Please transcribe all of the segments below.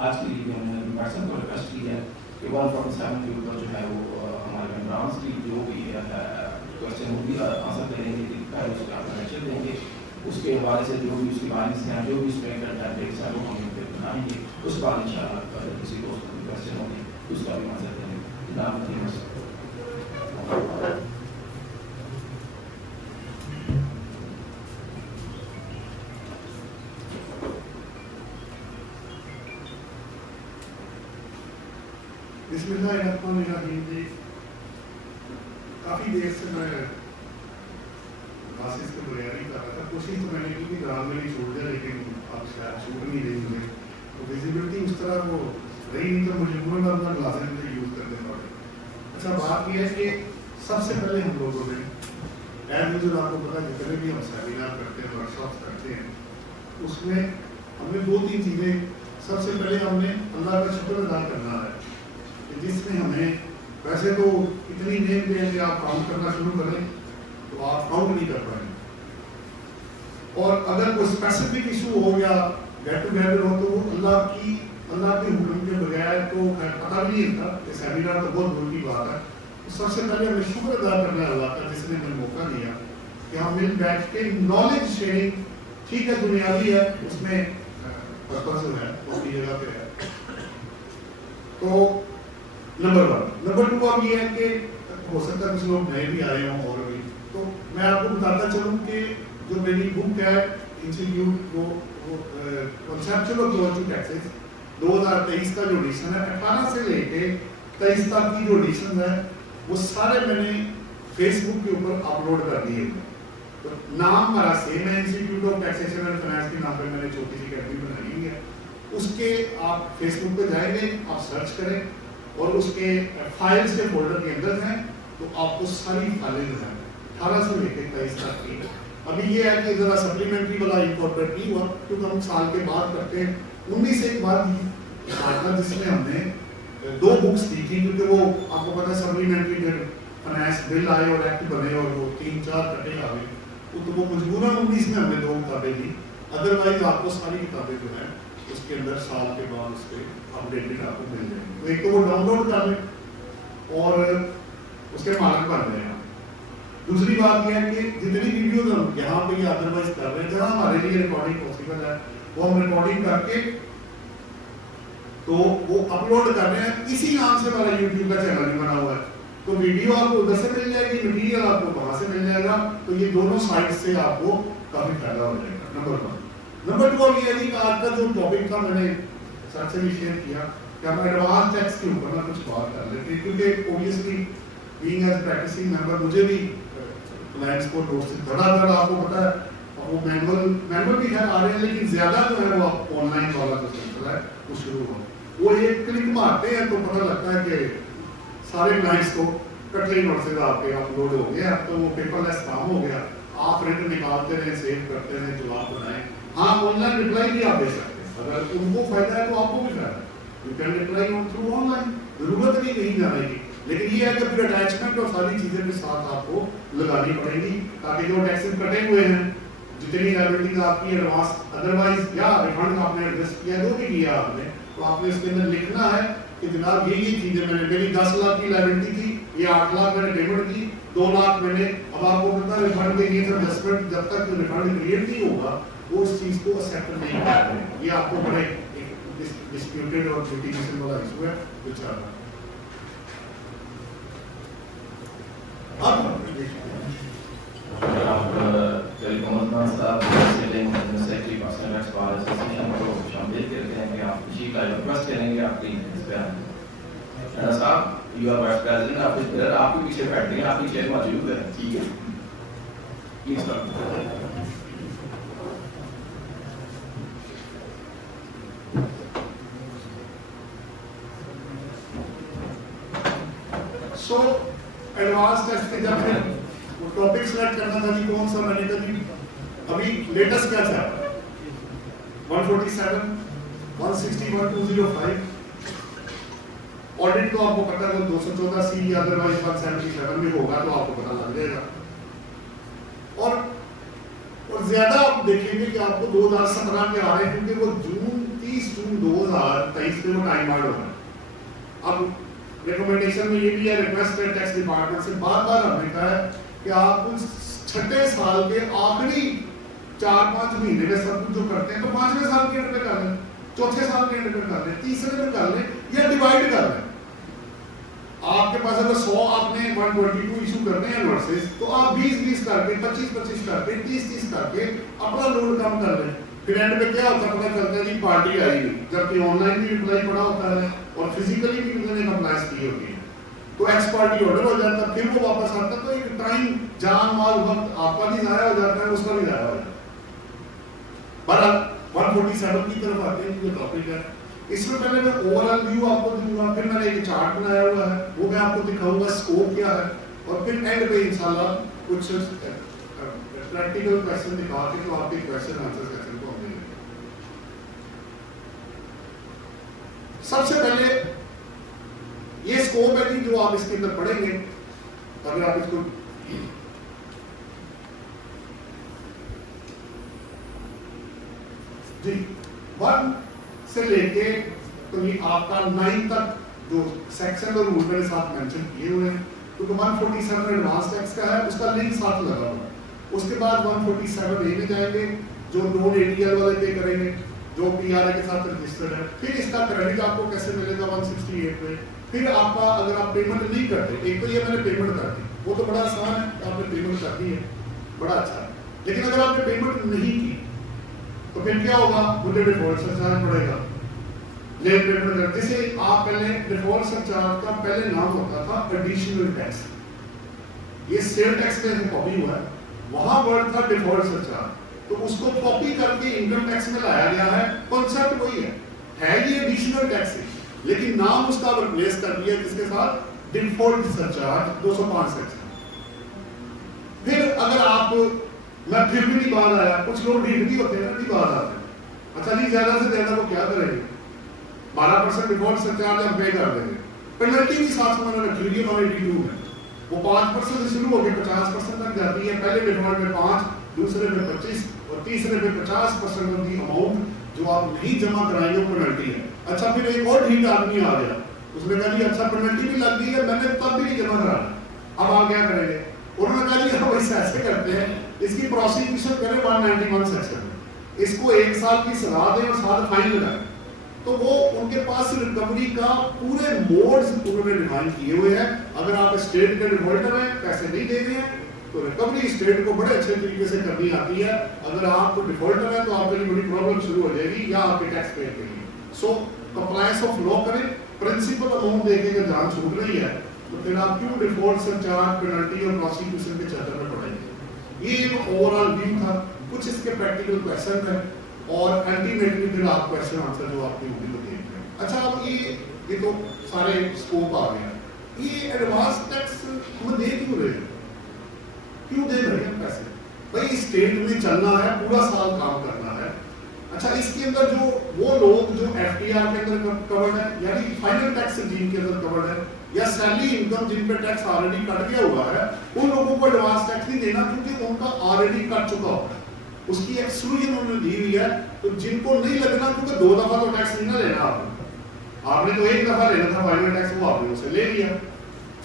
آج کے لیے ہم نے پرسن کو ریکویسٹ کی ہے کہ 147 کے اوپر جو ہے وہ ہمارے ممبرانس کی جو بھی کوشچن ہوگی آنسر دیں گے، اس کا لیکچر دیں گے، اس کے حوالے سے جو بھی اس کی بارش ہیں جو بھی اس میں کنٹینٹس ہیں وہ ہم پھر بنائیں گے. اس کے بعد انشاءاللہ اگر کسی کو کوشچن ہوگی اس کا بھی آنسر دیں گے. جناب بسم اللہ الرحمن الرحیم. جی کافی دیر سے میں کلاسز کی تیاری کر رہا تھا. کوشش تو میں نے کی کہ رات میں نہیں چھوڑ دیا، لیکن اب شاید چھوٹ نہیں رہی مجھے. تو ویزیبلٹی اس طرح وہ رہی نہیں، تو مجبوراً اپنا کلاسز مجھے یوز کرنے پڑے. اچھا بات یہ ہے کہ سب سے پہلے ہم لوگوں نے ایز یوزل آپ کو پتا جتنے بھی ہم سیمینار کرتے ہیں، ورک شاپس کرتے ہیں، اس میں ہم نے 2-3 چیزیں. سب سے پہلے ہم نے اللہ کا شکر ادا کرنا ہے جس نے ہمیں، ویسے تو اتنی نعمت ہے کہ آپ کاؤنٹ کرنا شروع کریں تو آپ کاؤنٹ نہیں کر پائیں. اور اگر کوئی اسپیسیفک ایشو ہو یا گیٹ ٹوگیدر ہو تو وہ اللہ کے حکم کے بغیر تو پتہ بھی نہیں تھا. کہ سیمینار تو بہت دور کی بات ہے. تو سب سے پہلے ہمیں شکر ادا کرنا ہے اللہ کا جس نے ہمیں موقع دیا کہ ہم مل بیٹھ کے نالج شیئرنگ، ٹھیک ہے دنیاوی ہے، اس میں پرپز جو ہے وہ اپنی جگہ پہ ہے. تو نمبر 1. نمبر 2 اب یہ ہے کہ ہو سکتا ہے کچھ لوگ نئے بھی آئے ہوں اور بھی، تو میں آپ کو بتاتا چلوں کہ جو میری بک ہے انسٹیٹیوٹ وہ کنسیپچل اپروچ ٹو ٹیکسز 2023 کا جو ایڈیشن ہے، 18 سے لے کے 23 تک کی جو ایڈیشن ہے وہ سارے میں نے فیس بک کے اوپر اپلوڈ کر دیے ہیں. تو نام ہمارا سیم ہے، institute of taxation and finance کے نام پہ میں نے چھوٹی سی اکیڈمی بنائی ہوئی ہے. اس کے آپ فیس بک پہ جائیں گے، آپ سرچ کریں اور اس کے فائلز کے فولڈر کے اندر ہیں تو آپ کو ساری فائلیں جو ہیں 18 سے لے کے 23 تک کی. ابھی یہ ہے کہ ذرا سپلیمنٹری والا انکارپوریٹ نہیں ہوا کیونکہ ہم سال کے بعد کرتے ہیں. 19 ایک بار تھا جس میں ہم نے 2 بکس دی تھی، کیونکہ وہ آپ کو پتا ہے سپلیمنٹری جو فائنانس بل آئے اور ایکٹ بنے اور وہ 3-4 کٹے آ گئے، تو وہ مجبوراً 19 میں ہم نے 2 کتابیں دی. ادروائز آپ کو ساری کتابیں جو ہیں اس کے اندر سال کے بعد اس پہ اپڈیٹڈ آپ کو مل جائیں گے. تو ایک تو وہ ڈاؤن لوڈ کر لیں اور اس کے مالک بن رہے ہیں. دوسری بات یہ ہے کہ جتنی ویڈیوز ہم یہاں پہ یا ادروائز کر رہے ہیں، جہاں ہمارے لیے ریکارڈنگ پاسبل ہے وہ ہم ریکارڈنگ کر کے تو وہ اپلوڈ کر رہے ہیں. اسی نام سے ہمارا یوٹیوب کا چینل بھی بنا ہوا ہے. تو ویڈیو آپ کو ادھر سے مل جائے گی، مٹیریل آپ کو وہاں سے مل جائے گا. تو یہ دونوں سائٹ سے آپ کو کافی فائدہ ہو جائے گا. نمبر 1. نمبر 2 یہ ہے کہ آج کا جو ٹاپک تھا میں نے سر سے بھی شیئر کیا کہ ہم ایڈوانس ٹیکس کے اوپر نہ کچھ بات کر لیتے ہیں، کیونکہ اوبیسلی بینگ ایز پریکٹسنگ ممبر مجھے بھی کلائنٹس کو نوٹس دھڑا آپ کو پتا ہے وہ مینول بھی خیر آ رہے ہیں، لیکن زیادہ جو ہے وہ آن لائن والا جو سلسلہ ہے وہ شروع ہوا. وہ ایک کلک مارتے ہیں تو پتہ لگتا ہے کہ سارے کلائنٹس کو کٹلے نوٹسز آپ کے اپلوڈ ہو گیا. تو وہ پیپر لیس کام ہو گیا. آپ پرنٹ نکالتے رہیں، سیو کرتے رہیں، جواب بنائیں. ہاں آن لائن رپلائی بھی آپ دے سکتے ہیں، اگر ان کو فائدہ ہے تو آپ کو بھی فائدہ ہے. You can reply on through on line, ضرورت نہیں کہیں جانے کی. لیکن یہ ہے کہ پھر اٹیچمنٹ اور ساری چیزیں کے ساتھ آپ کو لگانی پڑے گی تاکہ جو ٹیکسز کٹے ہوئے ہیں، جتنی لائبلٹیز آپ کی ایڈوانس ادروائز یا ریفنڈ آپ نے ایڈجسٹ کیا جو بھی کیا آپ نے، تو آپ نے اس کے اندر لکھنا ہے کہ جناب یہ چیزیں میں نے، میری 10 لاکھ کی لائبلٹی تھی، یہ 8 لاکھ میں نے پیمنٹ کی، 2 لاکھ میں نے. اب آپ کو پتا ہے ریفنڈ کے لیے ایڈجسٹمنٹ جب تک ریفنڈ کلیئر نہیں ہوگا وہ اس چیز کو ایکسیپٹ نہیں کرتے ہیں. یہ آپ کو بڑے ڈسپیوٹیڈ اور لٹیگیشن والا ایشو ہے جو چل رہا ہے. اب آپ محمد صاحب secretary personal x bar association کو شامل کرتے ہیں کہ آپ خوشی کا ریکویسٹ کریں گے آپ کی اس پہ آنے صاحب یو آر وائس پریزیڈنٹ آپ ادھر آپ کے پیچھے بیٹھتے ہیں، آپ کی چیئر موجود ہے. ٹھیک ہے please sir. So advance test کے جب پھر وہ ٹاپک سلیکٹ کرنا تھا جی کون سا، میں نے کہا جی ابھی لیٹسٹ کیا تھا 147 161 205 آڈٹ تو آپ کو پتا ہے 214 سی یا ادروائز 177 میں ہوگا تو آپ کو پتا لگ جائے گا. اور زیادہ آپ دیکھیں گے کہ آپ کو 2017 کے آ رہے ہیں کیونکہ وہ جون 30 30 जून 2023 में वो टाइम आउट हो रहा है। अब रिकमेंडेशन में ये भी है, रिक्वेस्ट है टैक्स डिपार्टमेंट से, बार बार हमने कहा है कि आप छठे साल के आखिरी 4-5 महीने में सब कुछ जो करते हैं तो 5वें साल के एंड पे कर लें, चौथे साल के एंड पे कर लें, तीसरे में कर लें, या डिवाइड कर लें। आपके पास अगर 100 आपने 122 इशू करने हैं नोटिस, तो आप 20-20 करके, 25-25 करके, 30-30 करके अपना लोड कम कर लें। फिर एंड पे क्या होता है, पता चलता है जी पार्टी आई नहीं, जबकि ऑनलाइन भी रिप्लाई पड़ा होता है और फिजिकली भी उन्होंने कंप्लायंस की होती है, तो एक्स पार्टी ऑर्डर हो जाता है, फिर वो वापस आता है, तो एक टाइम, जान, माल, वक्त आपका भी ज़ाया हो जाता है, उसका भी ज़ाया हो जाता है। पर 147 की तरफ आते हैं, जो टॉपिक है, इसमें पहले मैं ओवरऑल व्यू आपको दूंगा, फिर मैंने एक चार्ट बनाया हुआ है, वो मैं आपको दिखाऊंगा स्कोप क्या है, और फिर एंड पे इंशाल्लाह कुछ प्रैक्टिकल क्वेश्चन दिखा के तो आपके क्वेश्चन आंसर सेक्शन को हम देंगे। सबसे पहले ये स्कोप है कि जो आप इसके अंदर पढ़ेंगे, अगर आप इसको जी 1 से लेके तो ये आपका 9 तक जो सेक्शन और रूल मेरे साथ मेंशन किए हुए हैं, क्योंकि 147 एडवांस टैक्स का है, उसका लिंक साथ लगा हुआ है। उसके बाद 147 ए में जाएंगे, जो नॉन एटीआर वाले पे करेंगे, जो पीआरए के साथ रजिस्टर्ड है। फिर इसका क्रेडिट आपको कैसे मिलेगा 168 में। फिर आपका अगर आप पेमेंट नहीं करते, एक तो ये मैंने पेमेंट कर दी, वो तो बड़ा आसान है, आपने पेमेंट कर दी है, बड़ा अच्छा है। लेकिन अगर आपने पेमेंट नहीं की तो फिर क्या होगा, मुझे डिफॉल्ट सरचार्ज पड़ेगा। लेट पेमेंट कर, जैसे आप पहले डिफॉल्ट सरचार्ज का पहले नाम होता था एडिशनल टैक्स, ये सेल टैक्स में कॉपी हुआ है, वहां वर्ड था डिफॉल्ट सरचार्ज, तो उसको कॉपी करके इनकम टैक्स में लाया गया है। कॉन्सेप्ट वही है ये एडिशनल टैक्स है, लेकिन नाम उसका रिप्लेस कर दिया जिसके साथ डिफॉल्ट सरचार्ज 205 सेक्शन। फिर अगर आप, मैं फिर भी नहीं बात आया, कुछ लोग ढीठ भी होते हैं ना, नहीं बात आते, अच्छा जी ज्यादा से ज्यादा वो क्या करेंगे, 12% डिफॉल्ट सरचार्ज हम पे कर देंगे, पेनल्टी भी साथ उन्होंने रखी हुई है 182 में, वो 5% से शुरू होकर 50% तक जाती है। पहले डिफॉल्ट में 5, दूसरे में 25 और तीसरे में 50% ऑफ दी अमाउंट जो आप नहीं जमा कराएंगे वो पेनल्टी है। अच्छा फिर एक और ढीठ आदमी आ गया, उसने कहा जी अच्छा पेनल्टी भी लग गई है, मैंने तब भी नहीं जमा कराना, अब आप क्या करेंगे, उन्होंने कहा जी हम ऐसे करते हैं, इसकी प्रोसिक्यूशन करें 191 सेक्शन में, इसको 1 साल की सजा दें और साथ फाइन लगाएं। तो वो उनके पास रिकवरी का पूरे मोड्स उन्होंने डिफाइन किए हुए हैं। अगर आप स्टेट के डिफॉल्टर हैं, पैसे नहीं दे रहे हैं, तो रिकवरी स्टेट को बड़े अच्छे तरीके से करनी आती है। अगर आप डिफॉल्टर हैं तो आपके लिए बड़ी प्रॉब्लम शुरू हो जाएगी, या आपके टैक्स पे के लिए। सो कंप्लायंस ऑफ लॉ करें, प्रिंसिपल अमाउंट देके अगर जान छूट रही है तो फिर आप क्यों डिफॉल्ट सरचार्ज, पेनल्टी और प्रोसिक्यूशन के चक्कर में पड़ेंगे। ये एक ओवरऑल व्यू था, कुछ इसके प्रैक्टिकल क्वेश्चन है और अल्टीमेटली फिर आप क्वेश्चन आंसर जो आपकी होगी वो देख रहे हैं। अच्छा अब ये तो सारे स्कोप आ गया, ये एडवांस टैक्स हम दे क्यों रहे हैं, क्यों दे रहे हैं पैसे, भाई स्टेट में चलना है, पूरा साल काम करना है। अच्छा इसके अंदर जो वो लोग जो एफटीआर के अंदर कवर्ड है, यानी फाइनल टैक्स स्कीम के अंदर कवर्ड है, या सैलरी इनकम जिन पे टैक्स ऑलरेडी कट गया हुआ है, उन लोगों को एडवांस टैक्स नहीं देना, क्योंकि उनका ऑलरेडी कट चुका होगा, उसकी एक्सक्लूजन उन्होंने दी हुई है। तो जिनको नहीं लगना, क्योंकि 2 दफा तो टैक्स नहीं ना लेना आपने तो 1 दफा लेना था फाइनल टैक्स, वो आपने उसे ले लिया,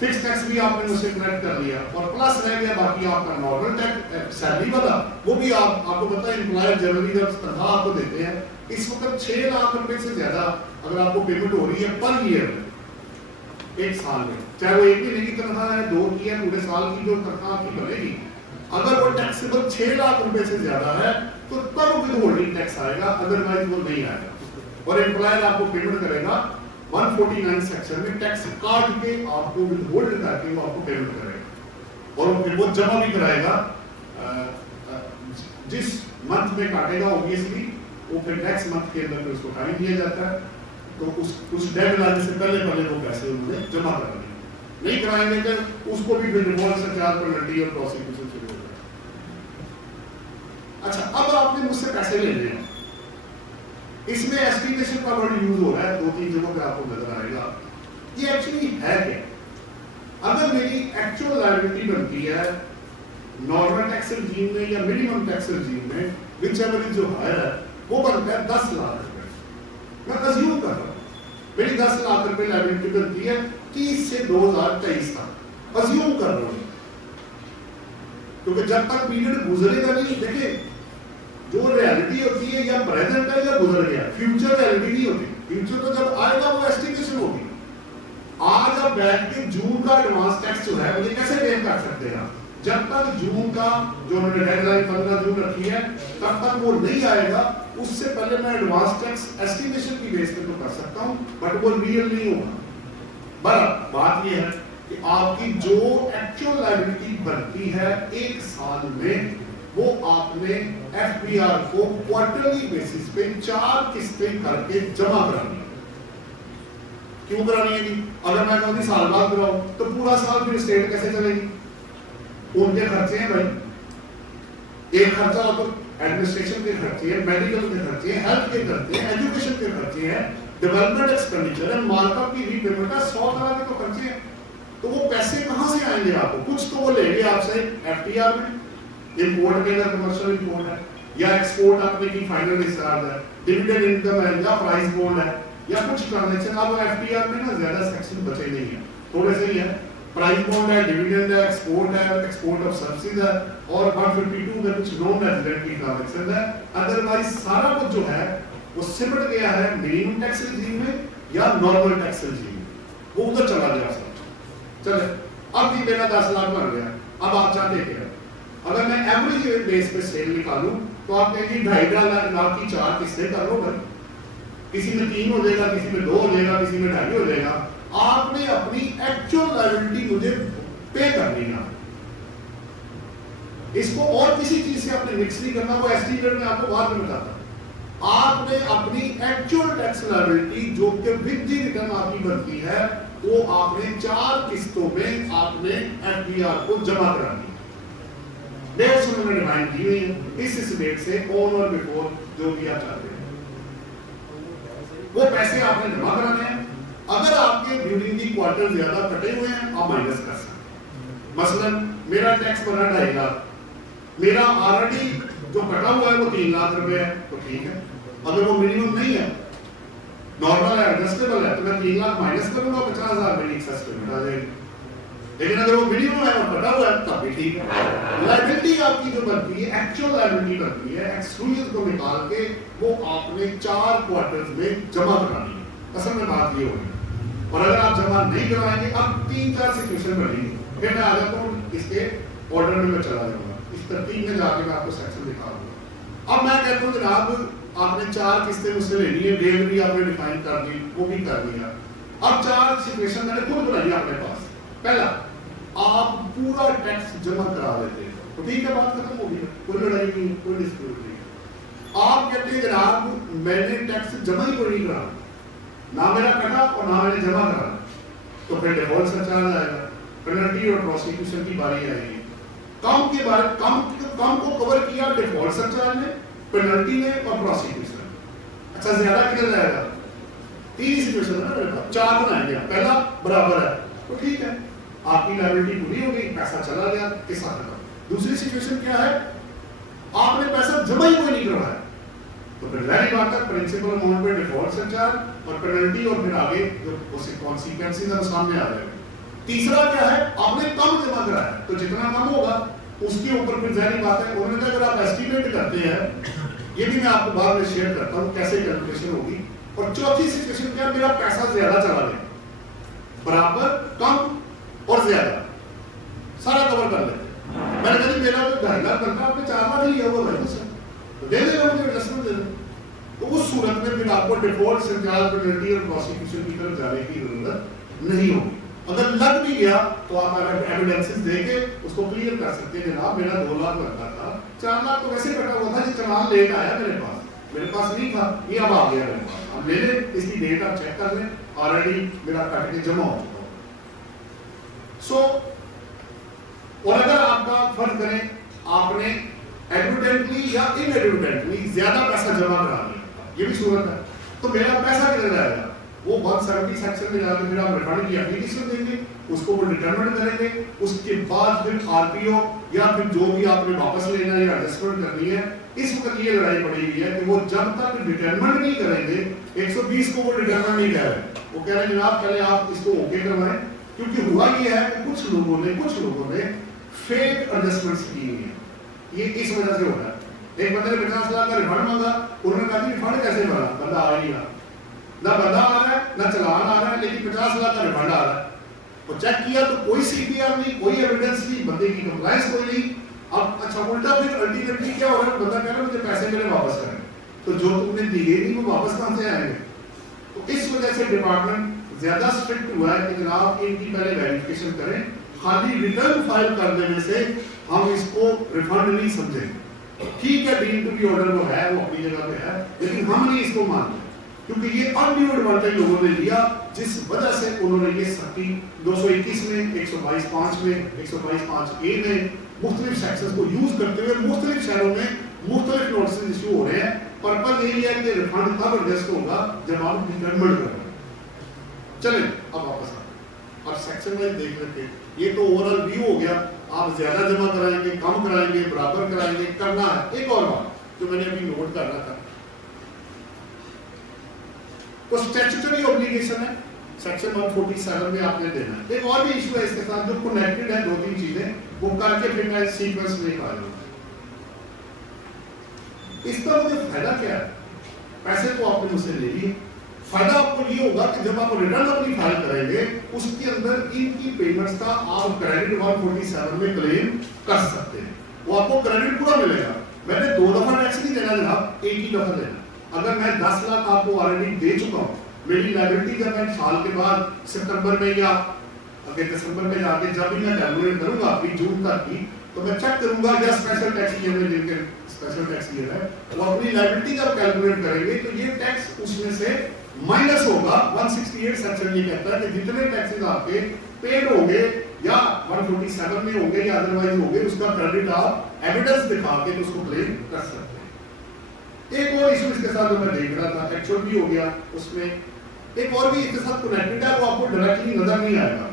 फिक्स टैक्स भी आपने उससे कलेक्ट कर लिया, और प्लस रह गया बाकी आपका नॉर्मल टैक्स सैलरी वाला, वो भी आपको पता है एम्प्लॉयर जनरली जब तनख्वाह आपको देते हैं, इस वक्त 6 लाख रुपए से ज्यादा अगर आपको पेमेंट हो रही है पर ईयर 1 साल में, चाहे वो 1 महीने की तनख्वाह है, 2 की है, पूरे साल की जो तनख्वाह आपकी बनेगी, अगर वो टैक्सेबल 6 लाख रुपए से ज्यादा है तो तब विद होल्डिंग टैक्स आएगा, अदरवाइज वो नहीं आएगा। और एम्प्लॉयर आपको पेमेंट करेगा 149 सेक्शन में टैक्स काट के आपको विद होल्ड करके वो आपको पेमेंट करेगा, और फिर वो जमा भी कराएगा जिस मंथ में काटेगा, ऑब्वियसली वो फिर नेक्स्ट मंथ के अंदर उसको टाइम दिया जाता है, तो उस डेडलाइन से पहले वो पैसे उन्होंने जमा कर दिए, नहीं कराएंगे तो उसको भी फिर डिफॉल्ट सरचार्ज, पेनल्टी और प्रोसिक्यूशन शुरू होगा। अच्छा अब आपने मुझसे पैसे लेने हैं, इसमें एस्टिमेशन का वर्ड यूज हो रहा है 2-3 जगहों पे आपको नजर आएगा, ये एक्चुअली है क्या। अगर मेरी एक्चुअल लायबिलिटी बनती है नॉर्मल टैक्स रेजीम में या मिनिमम टैक्स रेजीम में, विच एवर इज जो है वो बनता है 10 लाख रुपए, मैं अज्यूम कर रहा हूँ मेरी 10 लाख रुपए लायबिलिटी बनती है 30 से 2023 तक, अज्यूम कर रहा हूँ, क्योंकि जब तक पीरियड गुजरेगा नहीं, देखिए जो रियलिटी होती है या प्रेजेंट है या गुजर गया, फ्यूचर रियलिटी नहीं होती, फ्यूचर तो जब आएगा वो एस्टिमेशन होगी। आज आप बैठ के जून का एडवांस टैक्स जो है मुझे कैसे पे कर सकते हैं, जब तक जून का जो उन्होंने डेडलाइन 15 जून रखी है तब तक वो नहीं आएगा, उससे पहले मैं एडवांस टैक्स एस्टिमेशन की बेस पे तो कर सकता हूं, बट वो रियल नहीं होगा। बट बात ये है कि आपकी जो एक्चुअल लायबिलिटी बनती है एक साल में, वो आपने एफबीआर को क्वार्टरली बेसिस पे 4 किस्तें करके जमा करानी है। क्यों करानी है? नहीं, अगर मैं कहूँ साल बाद कराऊं तो पूरा साल फिर स्टेट कैसे चलेगी? उनके खर्चे हैं भाई, एक खर्चा हो तो एडमिनिस्ट्रेशन के खर्चे हैं, मेडिकल के खर्चे हैं, हेल्थ के खर्चे हैं, एजुकेशन के खर्चे हैं, डेवलपमेंट एक्सपेंडिचर है, मार्कअप की रीपेमेंट है, 100 तरह के तो खर्चे हैं। तो वो पैसे कहां से आएंगे आपको? कुछ तो वो लेंगे आपसे एफटीआर में, इंपोर्ट में अगर कमर्शियल इंपोर्ट है, या एक्सपोर्ट आपने की फाइनल डिस्चार्ज है, डिविडेंड इनकम है, या प्राइस बॉन्ड है, या कुछ ट्रांजैक्शन। अब एफटीआर में ना ज्यादा सेक्शन बचे नहीं है, थोड़े से ही है। प्राइस बॉन्ड है, डिविडेंड है, एक्सपोर्ट ऑफ सर्विसेज है, और 152 में कुछ नॉन रेजिडेंट की ट्रांजैक्शन है। अदरवाइज सारा कुछ जो है वो सिमट गया है मिनिमम टैक्स रेजिम में या नॉर्मल टैक्स रेजिम में, वो उधर चला गया सब। चले, अब ये मेरा 10 लाख बन गया, अब आप चाहते क्या? अगर मैं एवरेज बेस पे सेल निकालूं तो आप कहेंगे 2.5 लाख की 4 किस्तें कर लो भाई, किसी में 3 हो जाएगा, किसी में 2 हो जाएगा, किसी में 2.5 हो जाएगा। आपने अपनी एक्चुअल लायबिलिटी मुझे पे करनी है, इसको और किसी चीज से आपने मिक्स नहीं करना, वो एस्टीमेट में आपको बाद में बताता। आपने अपनी एक्चुअल टैक्स लायबिलिटी जो कि विद द रिटर्न आपकी बनती है, वो आपने 4 किस्तों में आपने एफबीआर को जमा करानी है। डेट्स उन्होंने डिफाइन की हुई है, इस डेट से ऑन और बिफोर जो भी आप चाहते हैं वो पैसे आपने जमा कराने हैं। अगर आपके ड्यूरिंग दी क्वार्टर ज्यादा कटे हुए हैं, आप माइनस कर सकते हैं। मसलन मेरा टैक्स बना 2.5 लाख, मेरा ऑलरेडी जो कटा हुआ है वो 3 लाख रुपए है, तो ठीक है। अगर वो मिनिमम नहीं है, नॉर्मल है, एडजस्टेबल है, तो मैं 3 लाख माइनस करूंगा, 50,000 मेरी एक्सेस पेमेंट आ जाएगी। लेकिन अगर वो मिनिमम है और कटा हुआ है तब भी ठीक है। लायबिलिटी आपकी जो बनती है, एक्चुअल लायबिलिटी बनती है, एक्सक्लूसिव को निकाल के वो आपने 4 क्वार्टर्स में जमा करानी है। असल में बात ये होगी, और अगर आप जमा नहीं करवाएंगे, अब 3-4 सिचुएशन बनेगी। फिर मैं आ जाता हूँ इसके ऑर्डर में मैं चला जाऊंगा, इस तरतीब में जाके मैं आपको सेक्शन दिखा दूंगा। अब मैं कहता हूँ जनाब आपने 4 किस्तें मुझसे लेनी है, डेट भी आपने डिफाइन कर दी, वो भी कर दिया। अब 4 सिचुएशन मैंने खुद बनाई अपने पास। पहला, आप पूरा टैक्स जमा करा देते हैं तो ठीक है, बात खत्म हो गई, कोई लड़ाई नहीं, कोई डिस्प्यूट नहीं। आप कहते हैं जनाब मैंने टैक्स जमा ही कोई नहीं करा, ना मेरा कटा और ना मैंने जमा करा, तो फिर डिफॉल्ट सरचार्ज आएगा, पेनल्टी और प्रोसिक्यूशन की बारी आएगी। कम के बारे कम को कवर किया डिफॉल्ट सरचार्ज ने, पेनल्टी ने और प्रोसिक्यूशन। अच्छा, ज्यादा कितना जाएगा? 3 सिचुएशन है मेरे पास, 4 बनाएंगे। पहला बराबर है तो ठीक है, आपकी लायबिलिटी पूरी हो गई, पैसा चला गया, किसा खत्म। दूसरी सिचुएशन क्या है? आपने पैसा जमा ही कोई नहीं करवाया, तो फिर जाहिर बात है प्रिंसिपल अमाउंट पे डिफॉल्ट सरचार्ज और पेनल्टी, और फिर आगे जो कॉन्सिक्वेंसेस है सामने आ जाएगा। तीसरा क्या है? आपने कम जमा कराया, तो जितना कम होगा उसके ऊपर फिर जाहिर बात है उन्होंने कहा अगर आप एस्टिमेट करते हैं, ये भी मैं आपको बाद में शेयर करता हूँ कैसे कैलकुलेशन होगी। और चौथी सिचुएशन क्या? मेरा पैसा ज्यादा चला गया, बराबर कम और ज्यादा सारा कवर कर लेते। मैंने कहा मेरा तो 2.5 लाख बनता है, आपने 4 लाख लिया हुआ है सर, तो दे देगा मुझे एडजस्टमेंट दे दो। तो उस सूरत में फिर आपको डिफॉल्ट सरचार्ज, पेनल्टी और प्रोसिक्यूशन की तरफ जाने की जरूरत नहीं होगी। अगर लग भी गया तो आप अगर एविडेंसेस देके उसको क्लियर कर सकते हैं, जनाब मेरा 2 लाख बनता था, 4 लाख तो वैसे कटा हुआ था, ये चालान लेट आया मेरे पास नहीं था, ये अब आ गया मेरे पास, अब ले लें, इसकी डेट आप चेक कर लें, ऑलरेडी मेरा कट के जमा हो चुका। सो और अगर आपका फर्ज करें आपने एडवर्टेंटली या इनएडवर्टेंटली ज्यादा पैसा जमा करा लिया, ये भी सूरत है, तो मेरा पैसा किधर जाएगा? वो 170 सेक्शन में जाकर फिर आप रिफंड की एप्लीकेशन देंगे, उसको वो डिटरमिन करेंगे, उसके बाद फिर आरपीओ या फिर जो भी आपने वापस लेना है या एडजस्टमेंट करनी है, इस वक्त ये लड़ाई पड़ी हुई है कि वो जब तक डिटरमिन नहीं करेंगे, 120 को वो डिटरमिन नहीं कह रहे, वो कह रहे हैं जनाब पहले आप इसको ओके करवाएं, क्योंकि हुआ ये है कि कुछ लोगों ने फेक एडजस्टमेंट्स की हुई है, ये इस वजह से हो रहा है। एक बंदे ने 50 लाख का रिफंड मांगा, उन्होंने कहा रिफंड कैसे भरा, बंदा आ ही ना बंदा आ रहा है ना चलान आ रहा है, लेकिन 50 लाख का रिफंड आ रहा है। और चेक किया तो कोई सीपीआर नहीं, कोई एविडेंस नहीं, बंदे की कंप्लायंस कोई नहीं। अब अच्छा उल्टा फिर अल्टीमेटली क्या हो रहा है, बंदा कह रहा है मुझे पैसे मेरे वापस करें, तो जो तुमने दिए नहीं वो वापस कहां से आएंगे। तो इस वजह से डिपार्टमेंट ज्यादा स्ट्रिक्ट हुआ है कि जनाब इनकी पहले वेरिफिकेशन करें, खाली रिटर्न फाइल कर देने से हम इसको रिफंड नहीं समझेंगे। ठीक है, डीम टू बी ऑर्डर वो है, वो अपनी जगह पे है, लेकिन हम नहीं इसको मानते, क्योंकि ये अनड्यू एडवांटेज लोगों ने लिया, जिस वजह से उन्होंने ये सख्ती 221 में, 122(5) में, 122(5)A में मुख्तलिफ सेक्शंस को यूज करते हुए मुख्तलिफ शहरों में मुख्तलिफ नोटिस इशू हो रहे हैं। पर्पज यही है कि रिफंड तब एडजस्ट होगा जब आप डिटरमिन करें। चलें अब वापस अब सेक्शन वाइज देख लेते हैं। ये तो ओवरऑल व्यू हो गया, आप ज्यादा जमा कराएंगे, कम कराएंगे, बराबर कराएंगे, करना है। एक और बात जो मैंने अभी नोट कर रहा था, तो स्टैट्यूटरी ऑब्लिगेशन है, सेक्शन 147 में आपने देना है। एक और भी इशू है इसके साथ जो कनेक्टेड है, 2-3 चीजें वो करके फिर मैं सीक्वेंस में आ जाऊंगा। इसका मुझे फायदा क्या है, पैसे तो आपने मुझसे ले लिए, फायदा आपको ये होगा कि जब आप रिटर्न अपनी फाइल करेंगे उसके अंदर इनकी पेमेंट्स का आप क्रेडिट 147 में क्लेम कर सकते हैं, वो आपको क्रेडिट पूरा मिलेगा। मैंने 2 दफा टैक्स नहीं देना जनाब, एक ही दफा देना। अगर मैं 10 लाख आपको ऑलरेडी दे चुका हूँ, मेरी लायबिलिटी जब मैं साल के बाद सितंबर में या अगर दिसंबर में जाके जब भी मैं कैलकुलेट करूंगा अपनी जून तक की, तो मैं चेक करूंगा या स्पेशल टैक्स ईयर में जिनके स्पेशल टैक्स ईयर है वो अपनी लायबिलिटी जब कैलकुलेट करेंगे तो ये टैक्स उसमें से माइनस होगा। 168 सेक्शन ये कहता है कि जितने टैक्सेस आपके पेड होंगे या 147 में होंगे या अदरवाइज होंगे, उसका क्रेडिट आप एविडेंस दिखा के उसको क्लेम कर सकते हैं। एक और इशू इसके साथ जो मैं देख रहा था, एक्चुअल भी हो गया, उसमें एक और भी इसके साथ कनेक्टेड है, वो आपको डायरेक्टली नजर नहीं आएगा।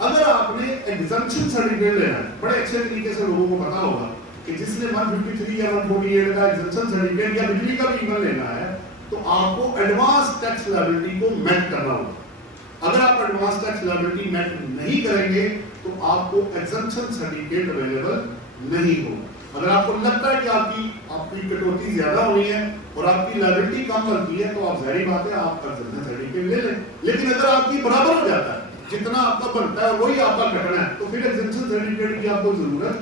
अगर आपने एग्जम्पशन सर्टिफिकेट लेना है, बड़े अच्छे तरीके से लोगों को पता होगा कि जिसने 153 या 148 का एग्जम्पशन सर्टिफिकेट या बिजली का भी इवन लेना है तो आपको एडवांस टैक्स लायबिलिटी को मेट करना होगा। अगर आप एडवांस टैक्स लायबिलिटी मेट नहीं करेंगे तो आपको एग्जम्पशन सर्टिफिकेट अवेलेबल नहीं होगा। अगर आपको लगता है कि आपकी कटौती ज्यादा होनी है और आपकी लायबिलिटी कम बनती है तो आप जाहिर बात है आप एग्जम्पशन सर्टिफिकेट ले लें। लेकिन अगर आपकी बराबर हो जाता है, जितना आपका बनता है वही आपका घटना है, तो फिर एग्जम्पशन सर्टिफिकेट की आपको जरूरत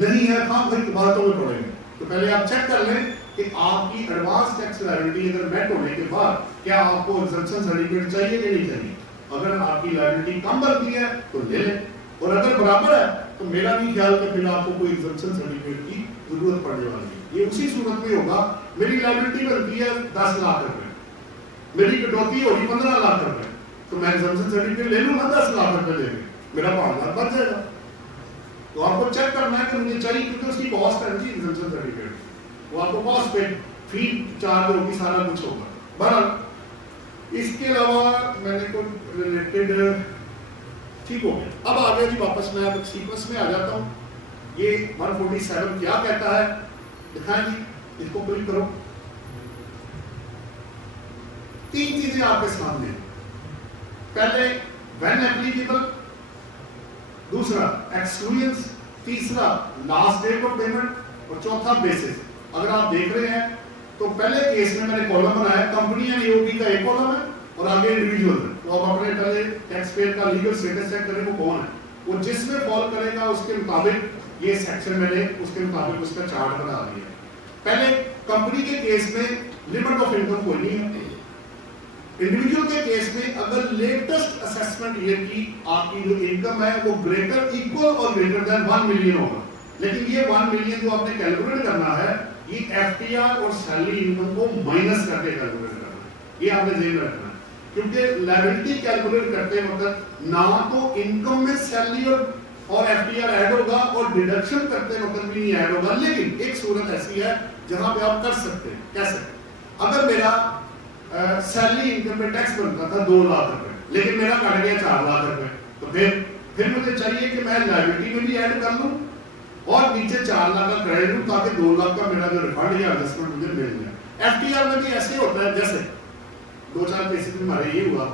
नहीं है। हम फिर बातों में पड़ेंगे, तो पहले आप चेक कर लें कि आपकी एडवांस टैक्स लायबिलिटी अगर मेट होने के बाद क्या आपको एग्जम्पशन सर्टिफिकेट चाहिए कि नहीं चाहिए। अगर आपकी लायबिलिटी कम बनती है तो ले लें, और अगर बराबर है तो मेरा नहीं ख्याल कि फिर आपको कोई एग्जम्पशन सर्टिफिकेट की जरूरत पड़ने वाली है। ये उसी सूरत में होगा, मेरी लायबिलिटी बनती है 10 लाख रुपए, मेरी कटौती होगी 15 लाख रुपए, तो मैं एग्जम्पशन सर्टिफिकेट ले लूंगा 10 लाख रुपए देंगे, मेरा 5 लाख बच जाएगा। तो आपको चेक करना है कि मुझे चाहिए, क्योंकि उसकी कॉस्ट है जी एग्जम्पशन सर्टिफिकेट, वो आपको कॉस्ट पे फी चार्ज होगी, सारा कुछ होगा। बहरहाल इसके अलावा मैंने को रिलेटेड ठीक हो गया। अब आगे जी वापस मैं अब सीक्वेंस में आ जाता हूँ। ये 147 क्या कहता है दिखाएं जी, इसको क्लिक करो। 3 चीजें आपके सामने, पहले व्हेन एप्लीकेबल, दूसरा एक्सक्लूजेंस, तीसरा लास्ट डेट ऑफ पेमेंट और चौथा बेसिस। अगर आप देख रहे हैं तो पहले केस में मैंने कॉलम बनाया, कंपनी एंड ईओपी का एक कॉलम है और आगे इंडिविजुअल है। तो आप अपने पहले टैक्स पेयर का लीगल स्टेटस चेक करें वो कौन है, वो जिसमें फॉल करेगा उसके मुताबिक ये सेक्शन मैंने उसके मुताबिक उसका चार्ट बना दिया। पहले कंपनी के केस में लिमिट ऑफ इनकम कोई नहीं है। इंडिविजुअल के केस में अगर लेटेस्ट असेसमेंट ईयर की आपकी जो इनकम है वो ग्रेटर इक्वल और ग्रेटर देन 1 मिलियन होगा, लेकिन ये 1 मिलियन जो आपने कैलकुलेट करना है ये एफटीआर और सैलरी इनकम को माइनस करके कैलकुलेट करना है, ये आपने ध्यान रखना है। क्योंकि लायबिलिटी कैलकुलेट करते वक्त ना तो इनकम में सैलरी और एफटीआर ऐड होगा और डिडक्शन करते वक्त भी नहीं ऐड होगा, लेकिन एक सूरत ऐसी है जहां पे आप कर सकते हैं। कैसे? अगर मेरा सैलरी इनकम पे टैक्स बनता था 2 लाख रुपए, लेकिन मेरा कट गया 4 लाख रुपए, तो फिर मुझे चाहिए कि मैं लायबिलिटी में भी ऐड कर लूं और नीचे 4 लाख का क्रेडिट लूं ताकि 2 लाख का मेरा जो रिफंड या एडजस्टमेंट मुझे मिल जाए। एफटीआर में भी ऐसे होता है, जैसे 2-4 केसेस में हमारे ये हुआ,